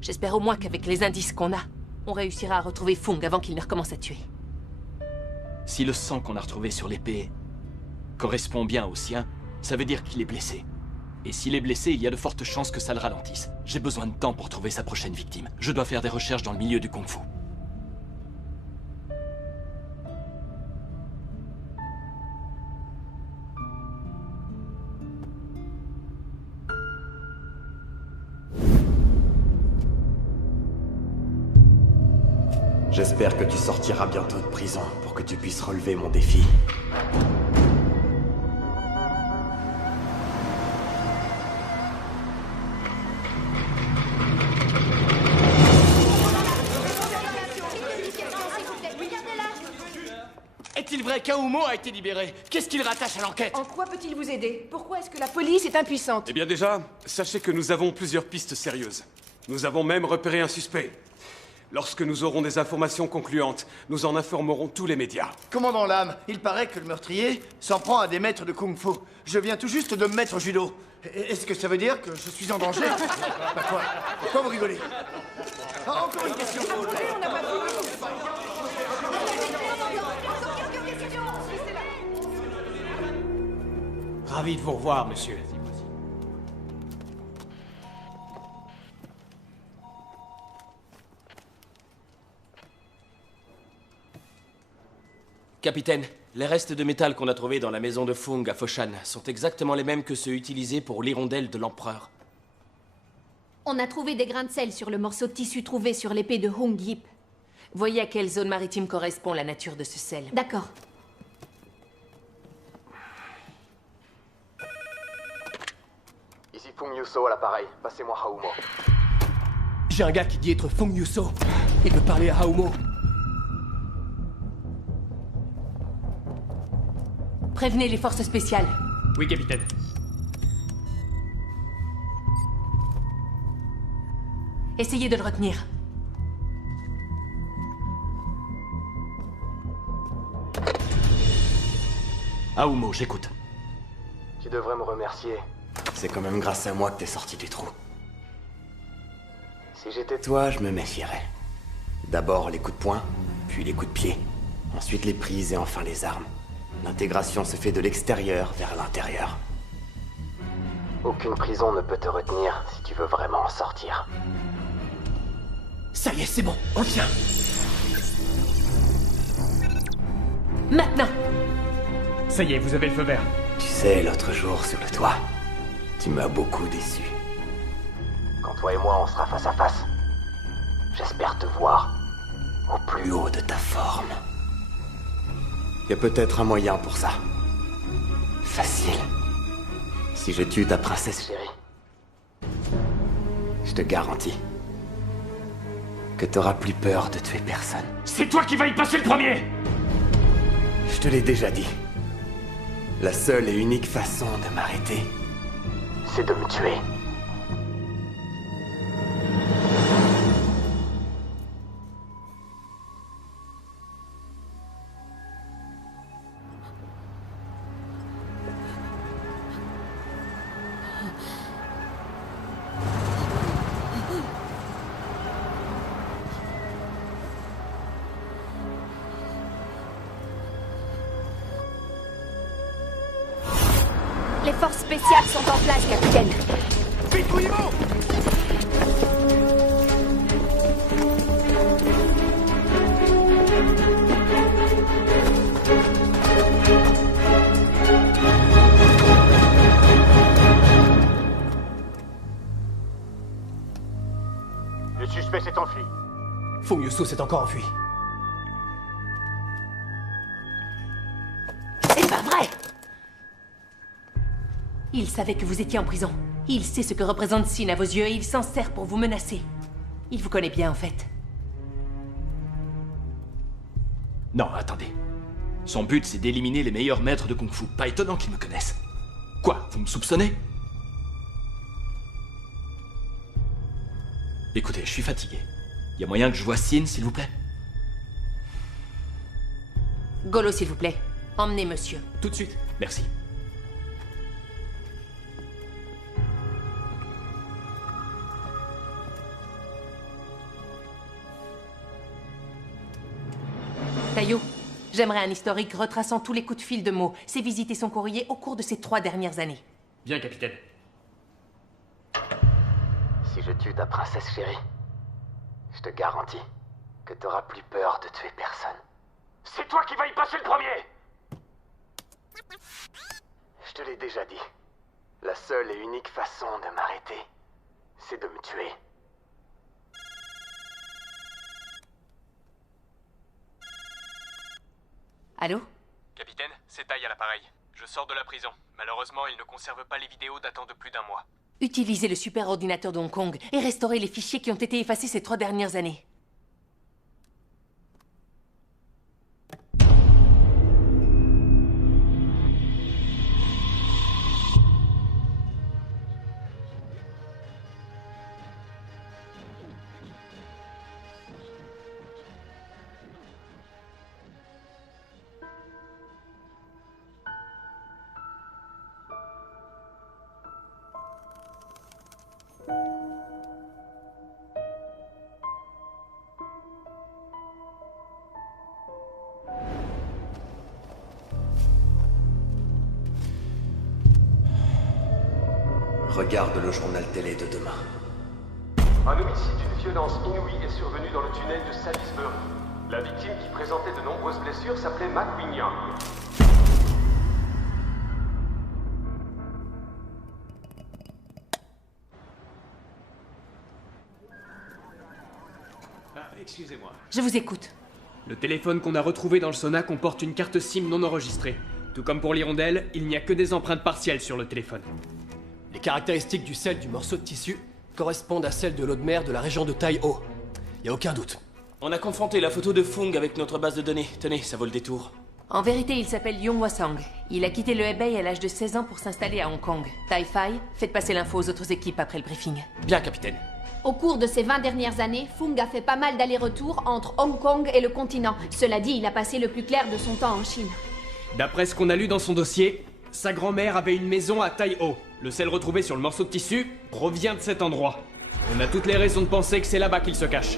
J'espère au moins qu'avec les indices qu'on a, on réussira à retrouver Fung avant qu'il ne recommence à tuer. Si le sang qu'on a retrouvé sur l'épée correspond bien au sien, ça veut dire qu'il est blessé. Et s'il est blessé, il y a de fortes chances que ça le ralentisse. J'ai besoin de temps pour trouver sa prochaine victime. Je dois faire des recherches dans le milieu du kung-fu. J'espère que tu sortiras bientôt de prison pour que tu puisses relever mon défi. Est-il vrai qu'Aoumo a été libéré? Qu'est-ce qu'il rattache à l'enquête? En quoi peut-il vous aider? Pourquoi est-ce que la police est impuissante? Eh bien déjà, sachez que nous avons plusieurs pistes sérieuses. Nous avons même repéré un suspect. Lorsque nous aurons des informations concluantes, nous en informerons tous les médias. Commandant Lam, il paraît que le meurtrier s'en prend à des maîtres de kung-fu. Je viens tout juste de me mettre au judo. Est-ce que ça veut dire que je suis en danger? Bah quoi? Pourquoi vous rigolez? Ah, encore une question. Ravi de vous revoir, monsieur. Capitaine, les restes de métal qu'on a trouvés dans la maison de Fung à Foshan sont exactement les mêmes que ceux utilisés pour l'hirondelle de l'empereur. On a trouvé des grains de sel sur le morceau de tissu trouvé sur l'épée de Hung Yip. Voyez à quelle zone maritime correspond la nature de ce sel. D'accord. Ici Fung Yuso à l'appareil. Passez-moi Aoumo. J'ai un gars qui dit être Fung Yuso. Il veut parler à Aoumo. Prévenez les forces spéciales. Oui, capitaine. Essayez de le retenir. Aoumo, j'écoute. Tu devrais me remercier. C'est quand même grâce à moi que t'es sorti du trou. Si j'étais toi, je me méfierais. D'abord les coups de poing, puis les coups de pied. Ensuite les prises et enfin les armes. L'intégration se fait de l'extérieur vers l'intérieur. Aucune prison ne peut te retenir si tu veux vraiment en sortir. Ça y est, c'est bon, on tient. Maintenant! Ça y est, vous avez le feu vert. Tu sais, l'autre jour sur le toit, tu m'as beaucoup déçu. Quand toi et moi on sera face à face, j'espère te voir au plus haut de ta forme. Y a peut-être un moyen pour ça. Facile. Si je tue ta princesse chérie, je te garantis que t'auras plus peur de tuer personne. C'est toi qui vas y passer le premier! Je te l'ai déjà dit. La seule et unique façon de m'arrêter, c'est de me tuer. Les forces spéciales sont en place, capitaine. Vite, Guillemot! Le suspect s'est enfui. Fung Yusu s'est encore enfui. C'est pas vrai! Il savait que vous étiez en prison. Il sait ce que représente Sin à vos yeux et il s'en sert pour vous menacer. Il vous connaît bien, en fait. Non, attendez. Son but, c'est d'éliminer les meilleurs maîtres de Kung Fu. Pas étonnant qu'ils me connaissent. Quoi, vous me soupçonnez? Écoutez, je suis fatigué. Y a moyen que je voie Sin, s'il vous plaît? Golo, s'il vous plaît. Emmenez monsieur. Tout de suite. Merci. Tayo, j'aimerais un historique retraçant tous les coups de fil de Mo, ses visites et son courrier au cours de ces 3 dernières années. Bien, capitaine. Si je tue ta princesse chérie, je te garantis que t'auras plus peur de tuer personne. C'est toi qui vas y passer le premier! Je te l'ai déjà dit. La seule et unique façon de m'arrêter, c'est de me tuer. Allô? Capitaine, c'est Tai à l'appareil. Je sors de la prison. Malheureusement, il ne conserve pas les vidéos datant de plus d'un mois. Utilisez le super ordinateur de Hong Kong et restaurez les fichiers qui ont été effacés ces 3 dernières années. Regarde le journal télé de demain. Un homicide d'une violence inouïe est survenu dans le tunnel de Salisbury. La victime qui présentait de nombreuses blessures s'appelait Mac Wing-Young. Excusez-moi. Je vous écoute. Le téléphone qu'on a retrouvé dans le sauna comporte une carte SIM non enregistrée. Tout comme pour l'hirondelle, il n'y a que des empreintes partielles sur le téléphone. Les caractéristiques du sel du morceau de tissu correspondent à celles de l'eau de mer de la région de Tai Ho. Y a aucun doute. On a confronté la photo de Fung avec notre base de données. Tenez, ça vaut le détour. En vérité, il s'appelle Yong Hwa-Sang. Il a quitté le Hebei à l'âge de 16 ans pour s'installer à Hong Kong. Tai Fai, faites passer l'info aux autres équipes après le briefing. Bien, capitaine. Au cours de ces 20 dernières années, Fung a fait pas mal d'allers-retours entre Hong Kong et le continent. Cela dit, il a passé le plus clair de son temps en Chine. D'après ce qu'on a lu dans son dossier, Sa grand-mère avait une maison à Tai-O. Le sel retrouvé sur le morceau de tissu provient de cet endroit. On a toutes les raisons de penser que c'est là-bas qu'il se cache.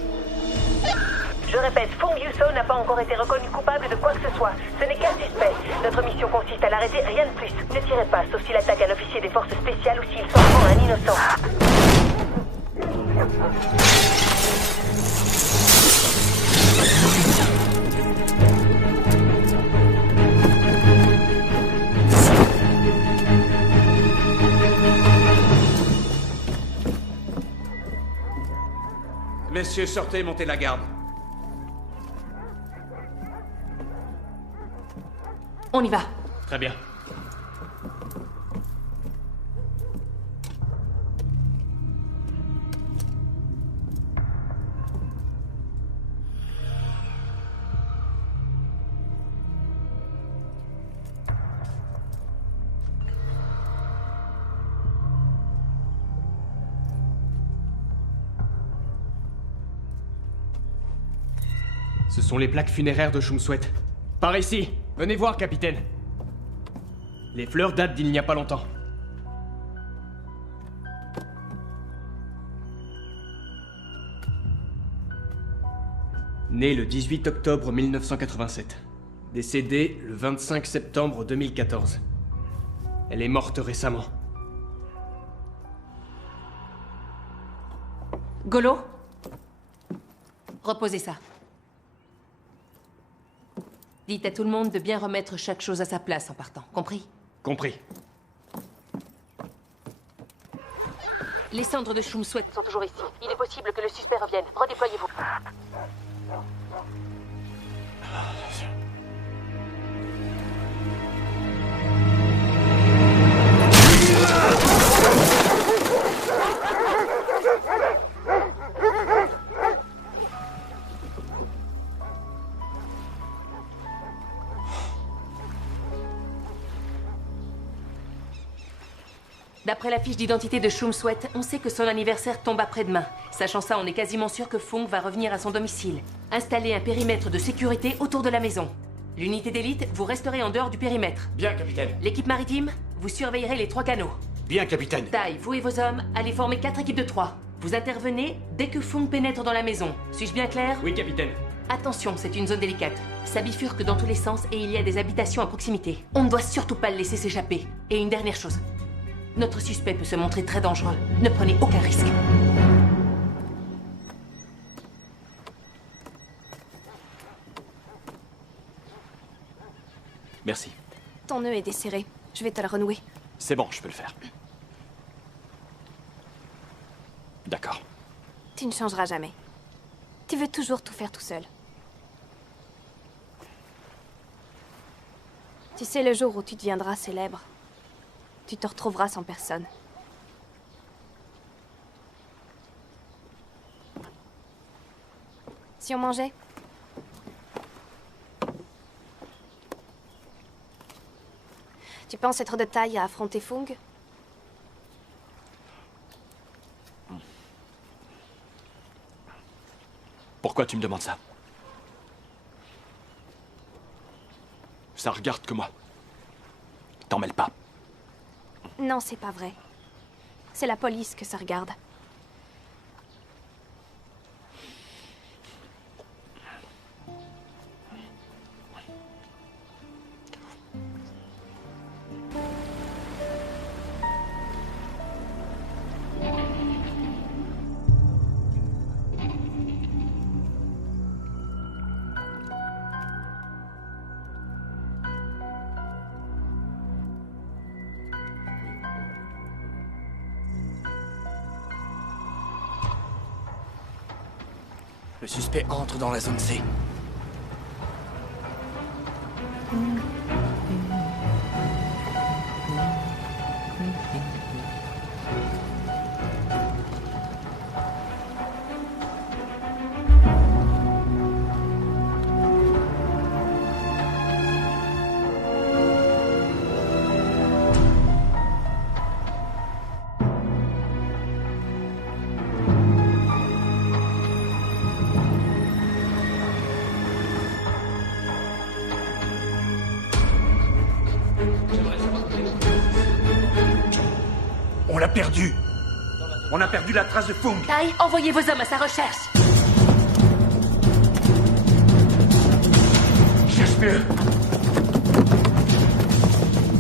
Je répète, Fung Yuso n'a pas encore été reconnu coupable de quoi que ce soit. Ce n'est qu'un suspect. Notre mission consiste à l'arrêter, rien de plus. Ne tirez pas, sauf s'il attaque un officier des forces spéciales ou s'il s'en prend à un innocent. Messieurs, sortez, montez la garde. On y va. Très bien. Ce sont les plaques funéraires de Shumswet. Par ici. Venez voir, capitaine. Les fleurs datent d'il n'y a pas longtemps. Né le 18 octobre 1987. Décédée le 25 septembre 2014. Elle est morte récemment. Golo? Reposez ça. Dites à tout le monde de bien remettre chaque chose à sa place en partant, compris? Compris. Les cendres de Shumswet sont toujours ici. Il est possible que le suspect revienne. Redéployez-vous. D'après la fiche d'identité de Shumswet, on sait que son anniversaire tombe après-demain. Sachant ça, on est quasiment sûr que Fung va revenir à son domicile. Installez un périmètre de sécurité autour de la maison. L'unité d'élite, vous resterez en dehors du périmètre. Bien, capitaine. L'équipe maritime, vous surveillerez les 3 canaux. Bien, capitaine. Tai, vous et vos hommes, allez former 4 équipes de 3. Vous intervenez dès que Fung pénètre dans la maison. Suis-je bien clair? Oui, capitaine. Attention, c'est une zone délicate. Ça bifurque dans tous les sens et il y a des habitations à proximité. On ne doit surtout pas le laisser s'échapper. Et une dernière chose. Notre suspect peut se montrer très dangereux. Ne prenez aucun risque. Merci. Ton nœud est desserré. Je vais te le renouer. C'est bon, je peux le faire. D'accord. Tu ne changeras jamais. Tu veux toujours tout faire tout seul. Tu sais, le jour où tu deviendras célèbre, tu te retrouveras sans personne. Si on mangeait? Tu penses être de taille à affronter Fung? Pourquoi tu me demandes ça? Ça regarde que moi. T'en mêles pas. Non, c'est pas vrai. C'est la police que ça regarde. Le suspect entre dans la zone C. l'a perdu. On a perdu la trace de Fung. Tai, envoyez vos hommes à sa recherche. Cherche mieux.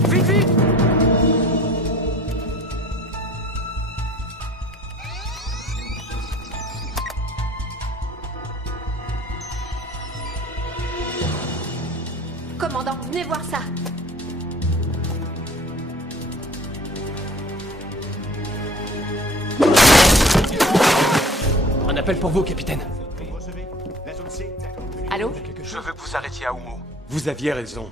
Vite, vite! Commandant, venez voir ça. Un appel pour vous, capitaine. Allô? Je veux que vous arrêtiez Aoumo. Vous aviez raison.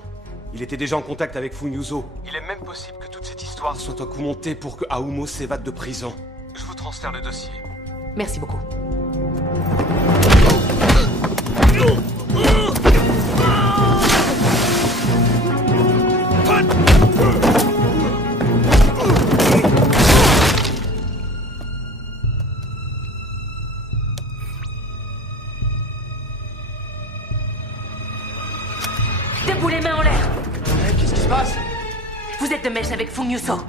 Il était déjà en contact avec Fung Yuzo. Il est même possible que toute cette histoire soit un coup monté pour que Aoumo s'évade de prison. Je vous transfère le dossier. Merci beaucoup. Debout, les mains en l'air! Qu'est-ce qui se passe? Vous êtes de mèche avec Fung Yuso.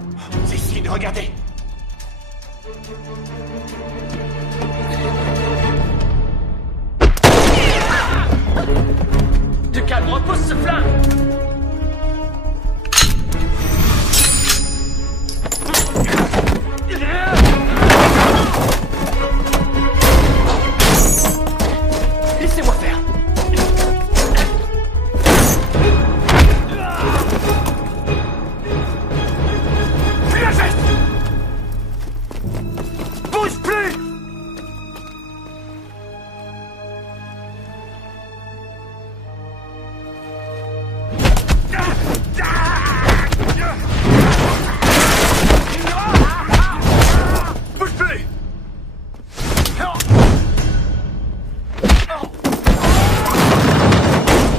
C'est ici, regardez. Du calme, repousse ce flingue! Laissez-moi faire. Plus la geste! Bouge plus! Bouge plus!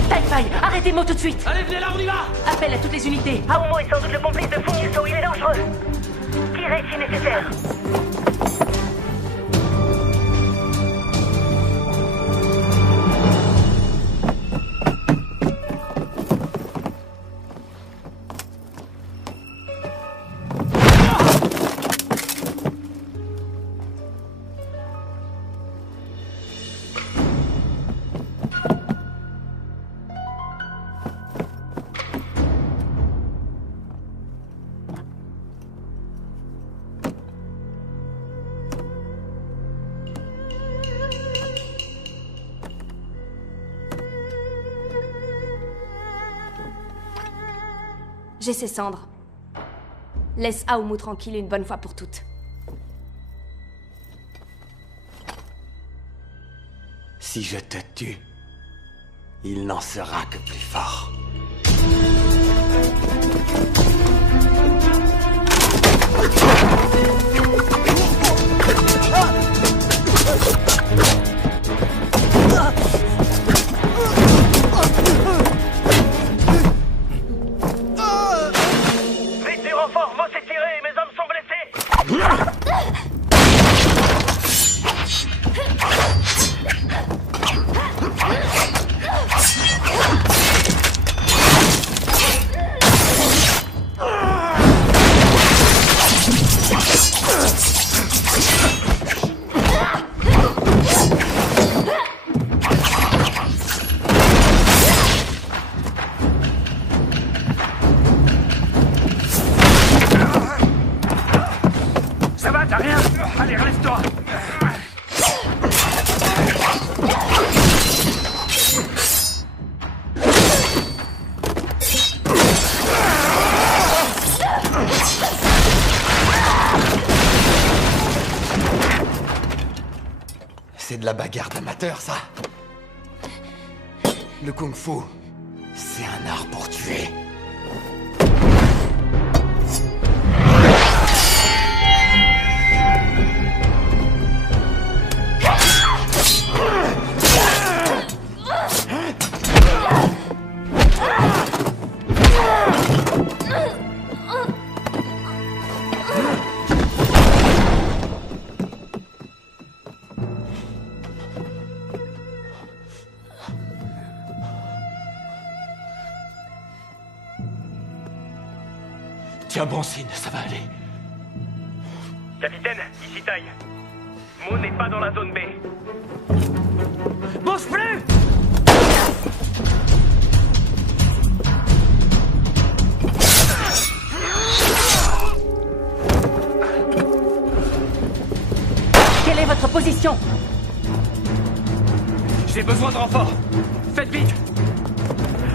Tai-Fai, arrêtez-moi tout de suite! Allez, venez là, on y va! Appel à toutes les unités. Aoumo est sans doute le complice de Fung Yuso, il est dangereux. Tirez si nécessaire. J'ai ses cendres. Laisse Aoumo tranquille une bonne fois pour toutes. Si je te tue, il n'en sera que plus fort. Vite du renfort, Mo s'est tiré, mes hommes sont blessés. Ça va, t'as rien? Allez, relève-toi! C'est de la bagarre d'amateur, ça. Le kung-fu, c'est un art pour tuer. Tiens, bon signe, ça va aller. Capitaine, ici Taille. Mo n'est pas dans la zone B. Bouge plus! Quelle est votre position? J'ai besoin de renforts. Faites vite!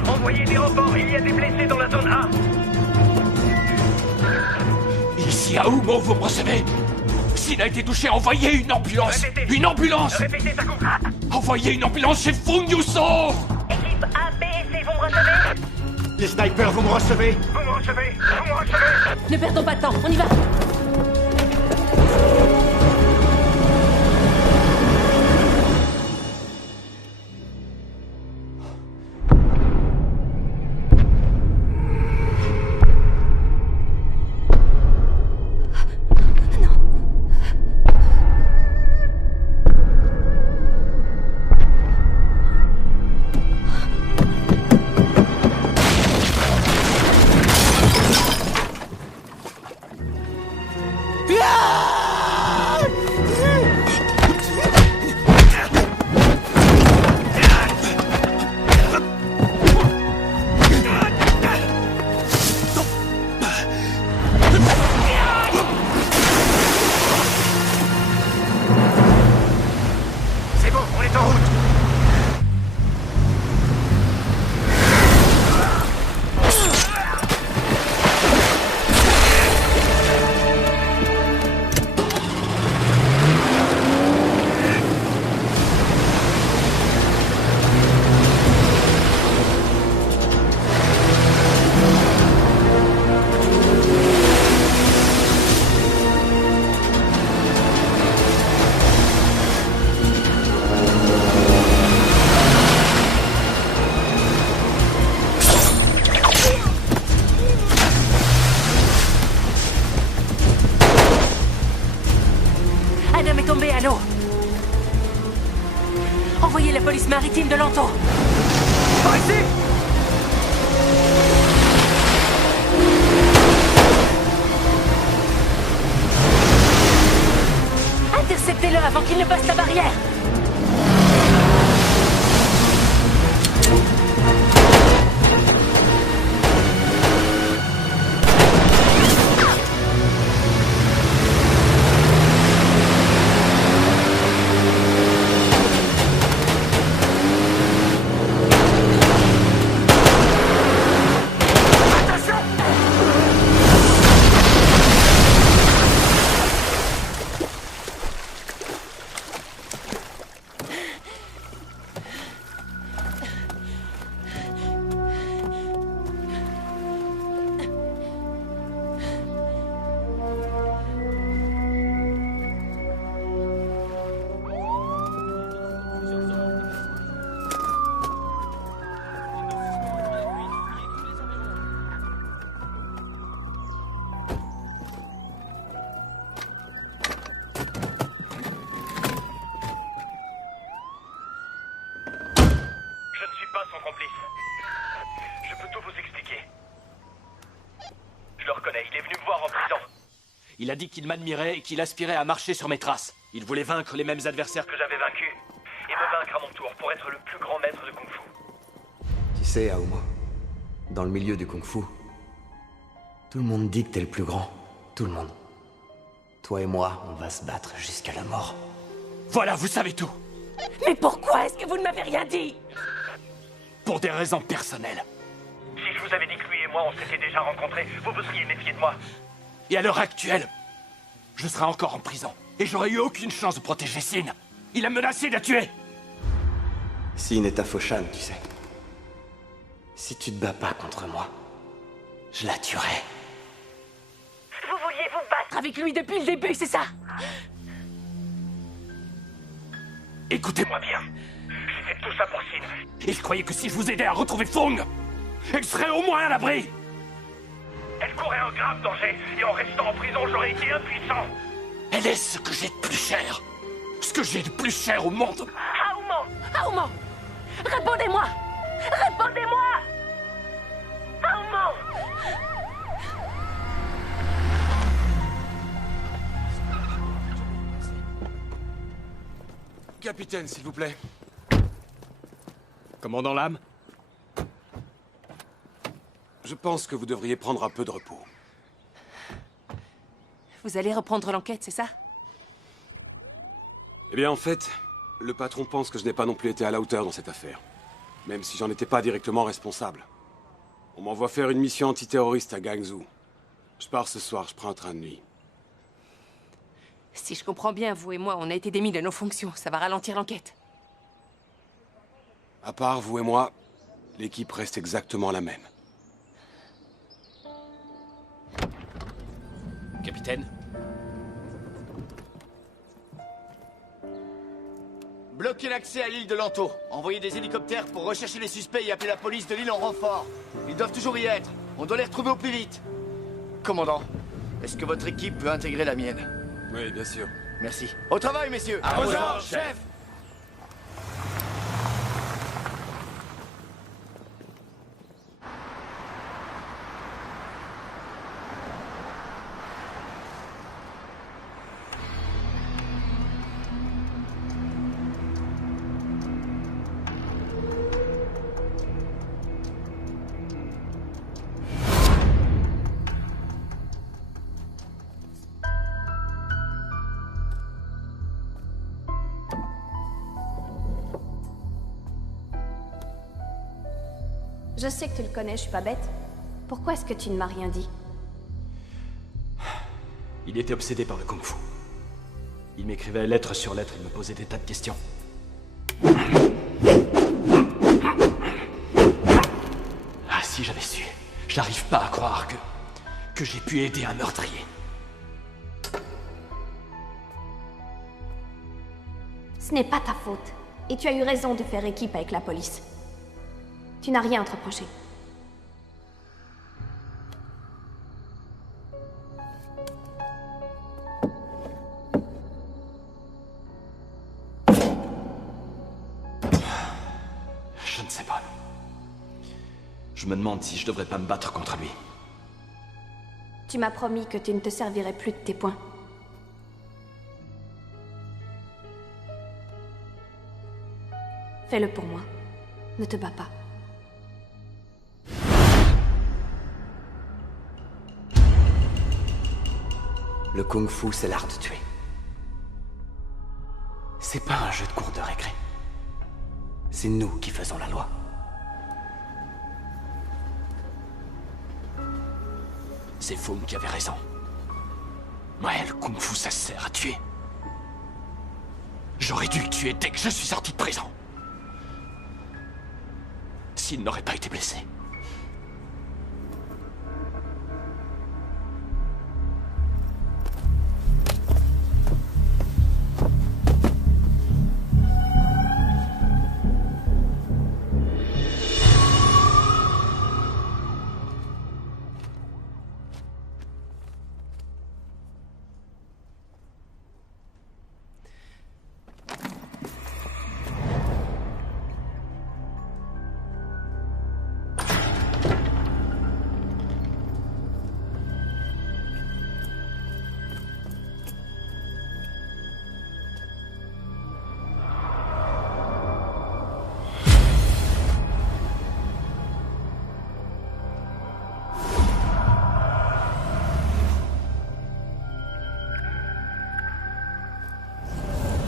Envoyez des renforts, il y a des blessés dans la zone A. Ici à Oumo, vous me recevez? S'il a été touché, envoyez une ambulance! Répétez. Une ambulance! Répétez, ça coupe. Envoyez une ambulance chez Fung Yuso! Équipe A, B et C, vous me recevez? Les snipers, vous me recevez? Vous me recevez? Vous me recevez? Ne perdons pas de temps, on y va! C'est bon, on est en route. Un homme est tombé à l'eau. Envoyez la police maritime de Lanto. Par ici! Interceptez-le avant qu'il ne passe la barrière. Je ne suis pas son complice. Je peux tout vous expliquer. Je le reconnais, il est venu me voir en prison. Il a dit qu'il m'admirait et qu'il aspirait à marcher sur mes traces. Il voulait vaincre les mêmes adversaires Que j'avais vaincu. Et me vaincre à mon tour pour être le plus grand maître de Kung Fu. Tu sais, Aomo, dans le milieu du kung-fu, tout le monde dit que t'es le plus grand. Tout le monde. Toi et moi, on va se battre jusqu'à la mort. Voilà, vous savez tout. Mais pourquoi est-ce que vous ne m'avez rien dit? Pour des raisons personnelles. Si je vous avais dit que lui et moi on s'était déjà rencontrés, vous vous seriez méfié de moi. Et à l'heure actuelle, je serai encore en prison. Et j'aurais eu aucune chance de protéger Sin. Il a menacé de la tuer. Sin est à Foshan, tu sais. Si tu te bats pas contre moi, je la tuerai. Vous vouliez vous battre avec lui depuis le début, c'est ça? Écoutez-moi bien. J'ai fait tout ça pour Sin. Et je croyais que si je vous aidais à retrouver Fung, elle serait au moins à l'abri. Elle courait un grave danger, et en restant en prison, j'aurais été impuissant. Elle est ce que j'ai de plus cher. Ce que j'ai de plus cher au monde. Aomo! Aomo! Répondez-moi! Répondez-moi! Aomo! capitaine, s'il vous plaît. Commandant Lam? Je pense que vous devriez prendre un peu de repos. Vous allez reprendre l'enquête, c'est ça? Eh bien, en fait, le patron pense que je n'ai pas non plus été à la hauteur dans cette affaire. Même si j'en étais pas directement responsable. On m'envoie faire une mission antiterroriste à Guangzhou. Je pars ce soir, je prends un train de nuit. Si je comprends bien, vous et moi, on a été démis de nos fonctions. Ça va ralentir l'enquête. À part vous et moi, l'équipe reste exactement la même. Capitaine? Bloquez l'accès à l'île de Lanto. Envoyez des hélicoptères pour rechercher les suspects et appeler la police de l'île en renfort. Ils doivent toujours y être. On doit les retrouver au plus vite. Commandant, est-ce que votre équipe peut intégrer la mienne? Oui, bien sûr. Merci. Au travail, messieurs! À vos ordres, chef! Je sais que tu le connais, je suis pas bête. Pourquoi est-ce que tu ne m'as rien dit? Il était obsédé par le kung-fu. Il m'écrivait lettre sur lettre, il me posait des tas de questions. Ah, si j'avais su. J'arrive pas à croire que j'ai pu aider un meurtrier. Ce n'est pas ta faute. Et tu as eu raison de faire équipe avec la police. Tu n'as rien à te reprocher. Je ne sais pas. Je me demande si je devrais pas me battre contre lui. Tu m'as promis que tu ne te servirais plus de tes poings. Fais-le pour moi. Ne te bats pas. Le kung-fu, c'est l'art de tuer. C'est pas un jeu de cour de récré. C'est nous qui faisons la loi. C'est Foum qui avait raison. Ouais, le kung-fu, ça sert à tuer. J'aurais dû le tuer dès que je suis sorti de prison. S'il n'aurait pas été blessé.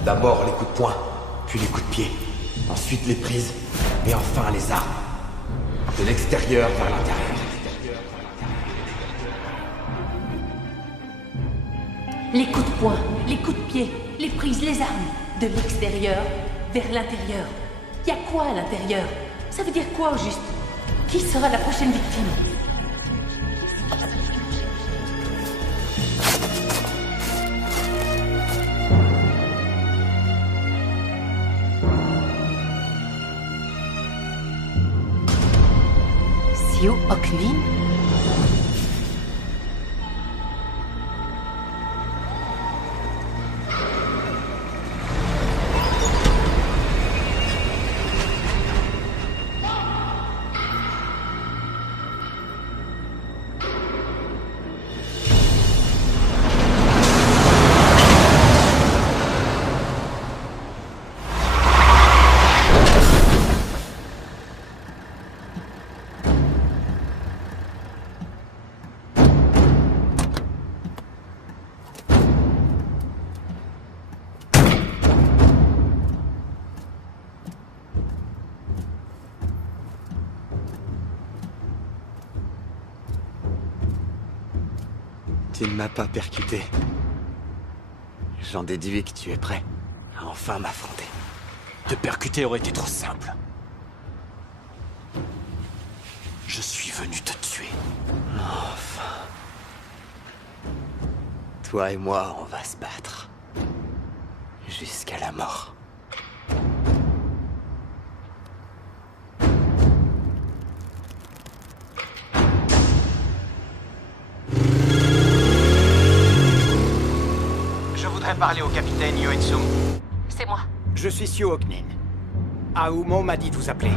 D'abord les coups de poing, puis les coups de pied, ensuite les prises, et enfin les armes. De l'extérieur vers l'intérieur. Les coups de poing, les coups de pied, les prises, les armes. De l'extérieur vers l'intérieur. Y a quoi à l'intérieur? Ça veut dire quoi au juste? Qui sera la prochaine victime? Siu Ok-Nin? Tu ne m'as pas percuté. J'en déduis que tu es prêt à enfin m'affronter. Te percuter aurait été trop simple. Je suis venu te tuer. Enfin. Toi et moi, on va se battre. Jusqu'à la mort. Je voudrais parler au capitaine Yoetsum. C'est moi. Je suis Sio Oknin. Aoumo m'a dit de vous appeler.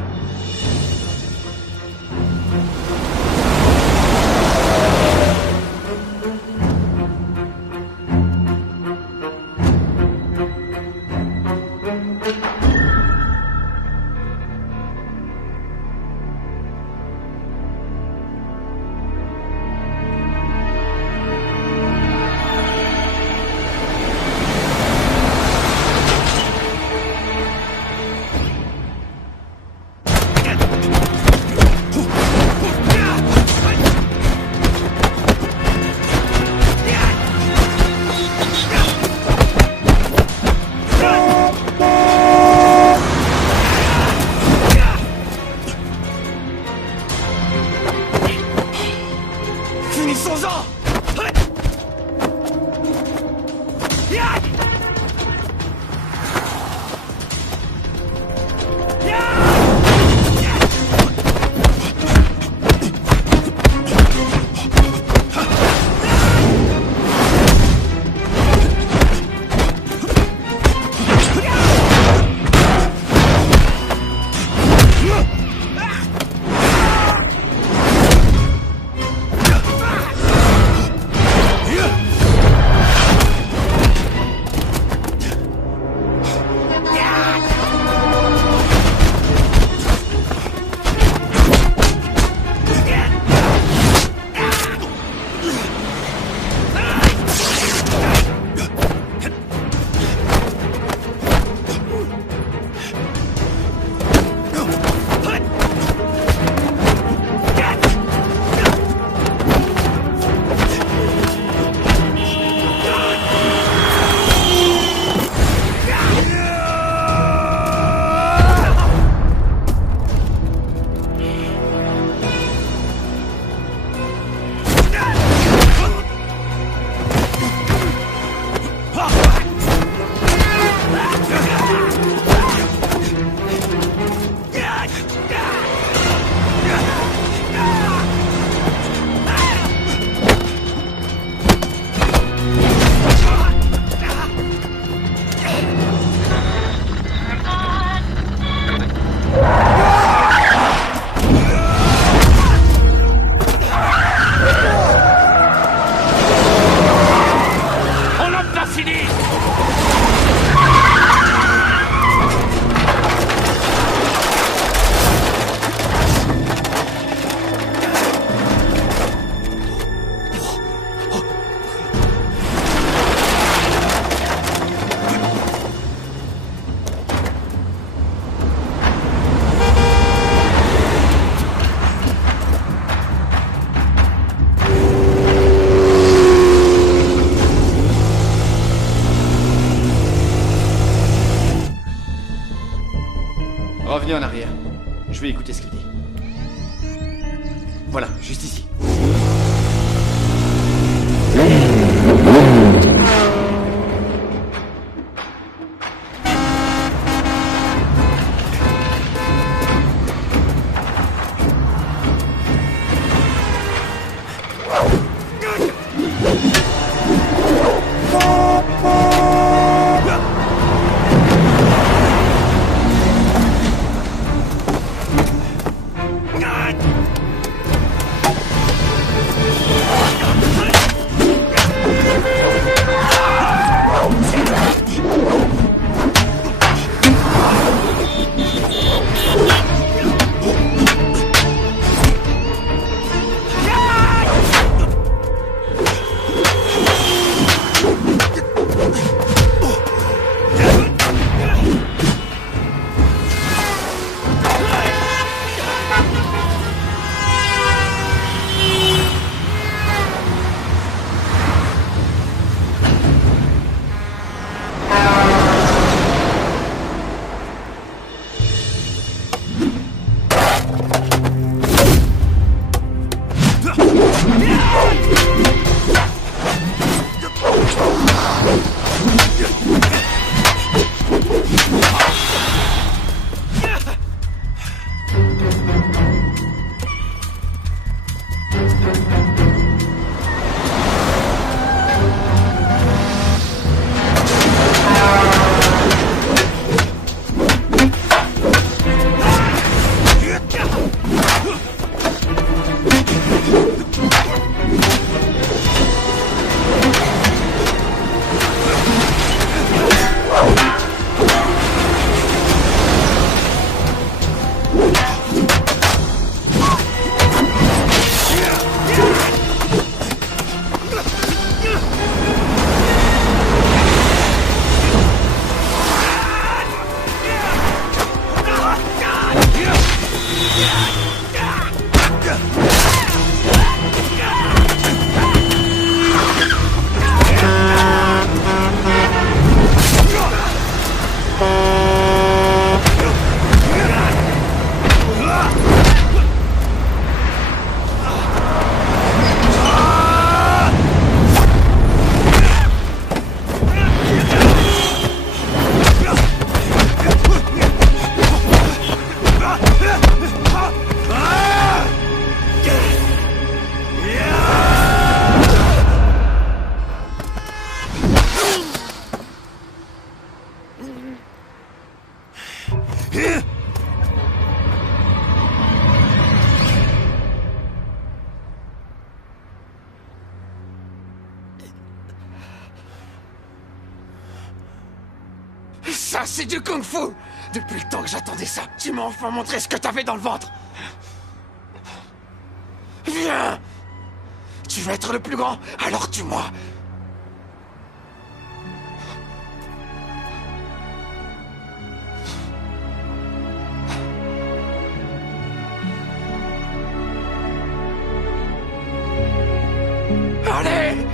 Ça, c'est du kung-fu! Depuis le temps que j'attendais ça, tu m'as enfin montré ce que t'avais dans le ventre! Viens! Tu veux être le plus grand? Alors tue-moi! Allez!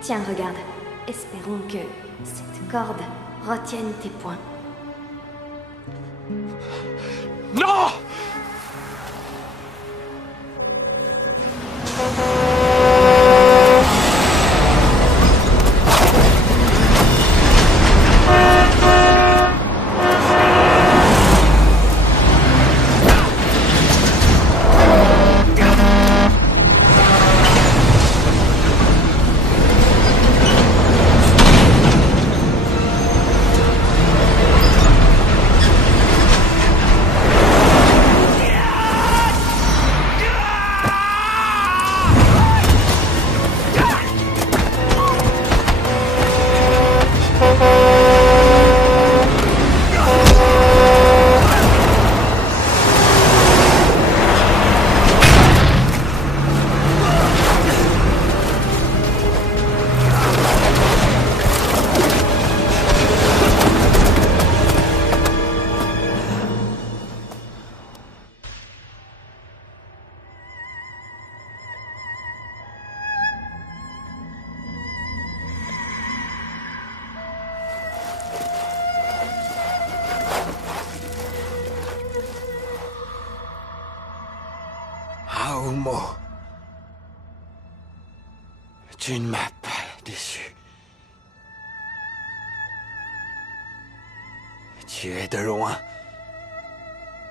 Tiens, regarde. Espérons que cette corde retienne tes poings. Non! Aomo. Tu ne m'as pas déçu. Tu es de loin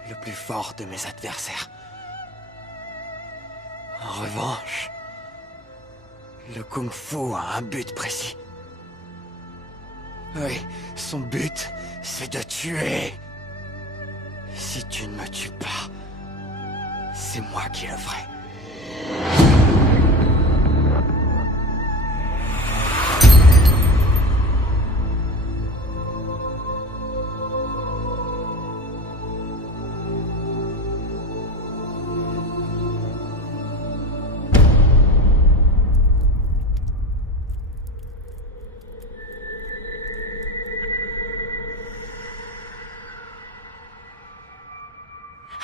le plus fort de mes adversaires. En revanche, le kung-fu a un but précis. Oui, son but, c'est de tuer. Si tu ne me tues pas, c'est moi qui le ferai.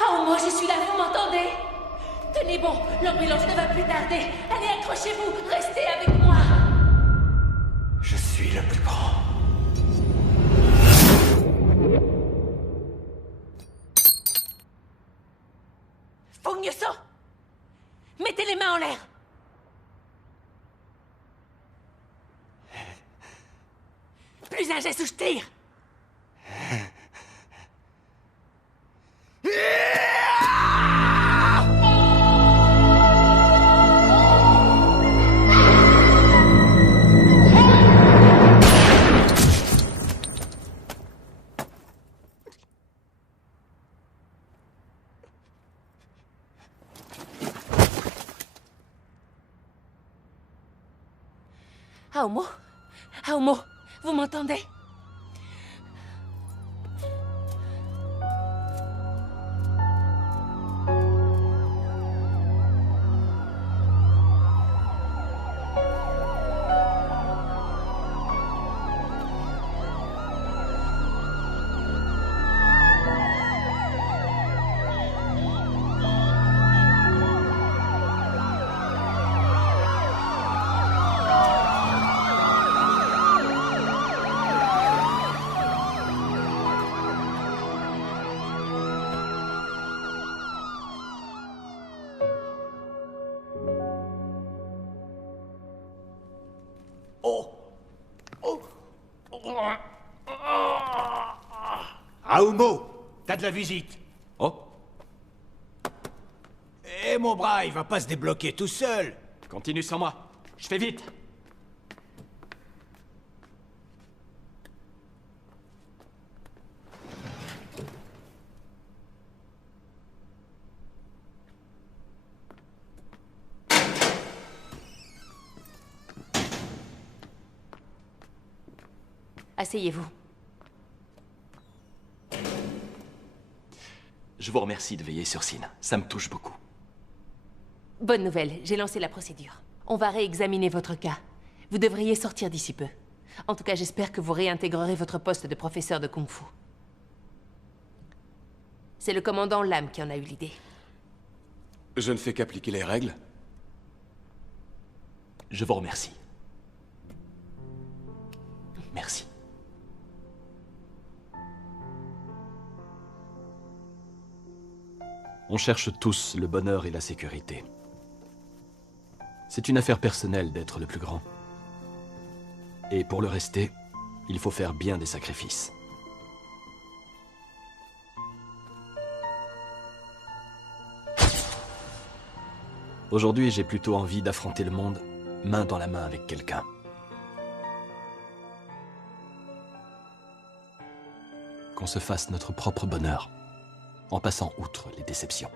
Oh, moi, je suis là, vous m'entendez? Tenez bon, l'ambulance ne va plus tarder. Allez, accrochez-vous, restez avec moi. Je suis le plus grand. Fognoso, mettez les mains en l'air. Plus un geste où je tire. Aomo, Aomo, vous m'entendez? Aomo, t'as de la visite. Oh. Eh, mon bras, il va pas se débloquer tout seul. Continue sans moi. Je fais vite. Asseyez-vous. Je vous remercie de veiller sur Sin. Ça me touche beaucoup. Bonne nouvelle, j'ai lancé la procédure. On va réexaminer votre cas. Vous devriez sortir d'ici peu. En tout cas, j'espère que vous réintégrerez votre poste de professeur de Kung Fu. C'est le commandant Lam qui en a eu l'idée. Je ne fais qu'appliquer les règles. Je vous remercie. Merci. On cherche tous le bonheur et la sécurité. C'est une affaire personnelle d'être le plus grand. Et pour le rester, il faut faire bien des sacrifices. Aujourd'hui, j'ai plutôt envie d'affronter le monde main dans la main avec quelqu'un. Qu'on se fasse notre propre bonheur, en passant outre les déceptions.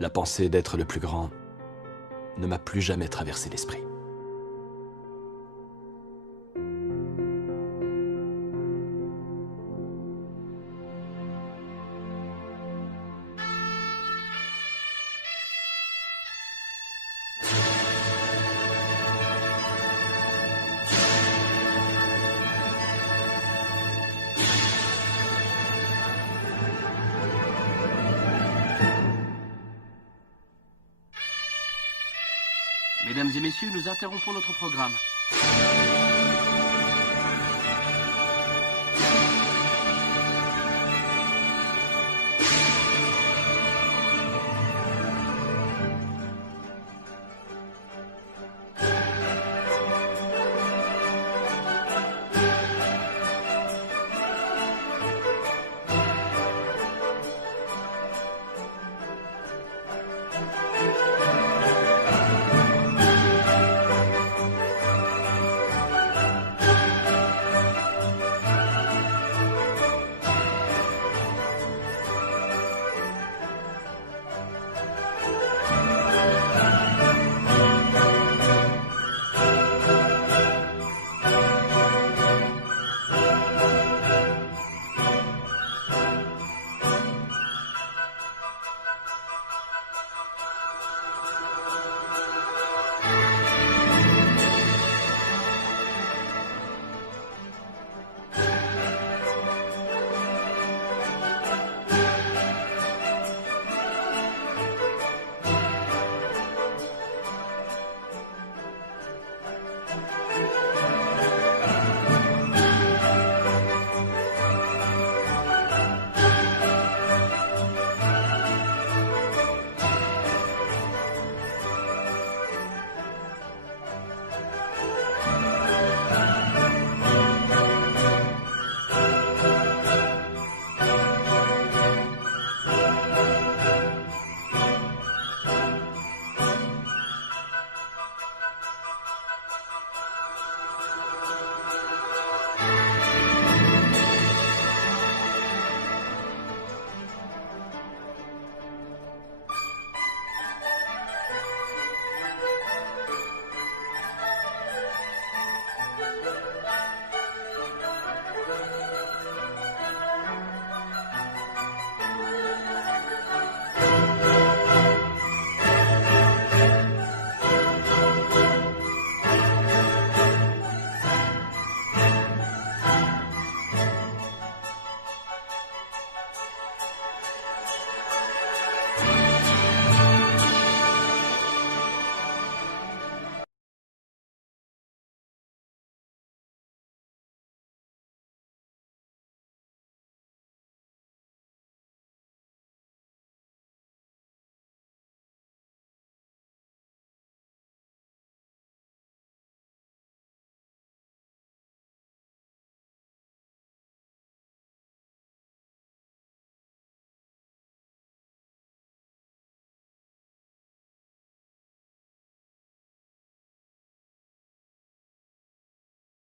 La pensée d'être le plus grand ne m'a plus jamais traversé l'esprit. Mesdames et messieurs, nous interrompons notre programme.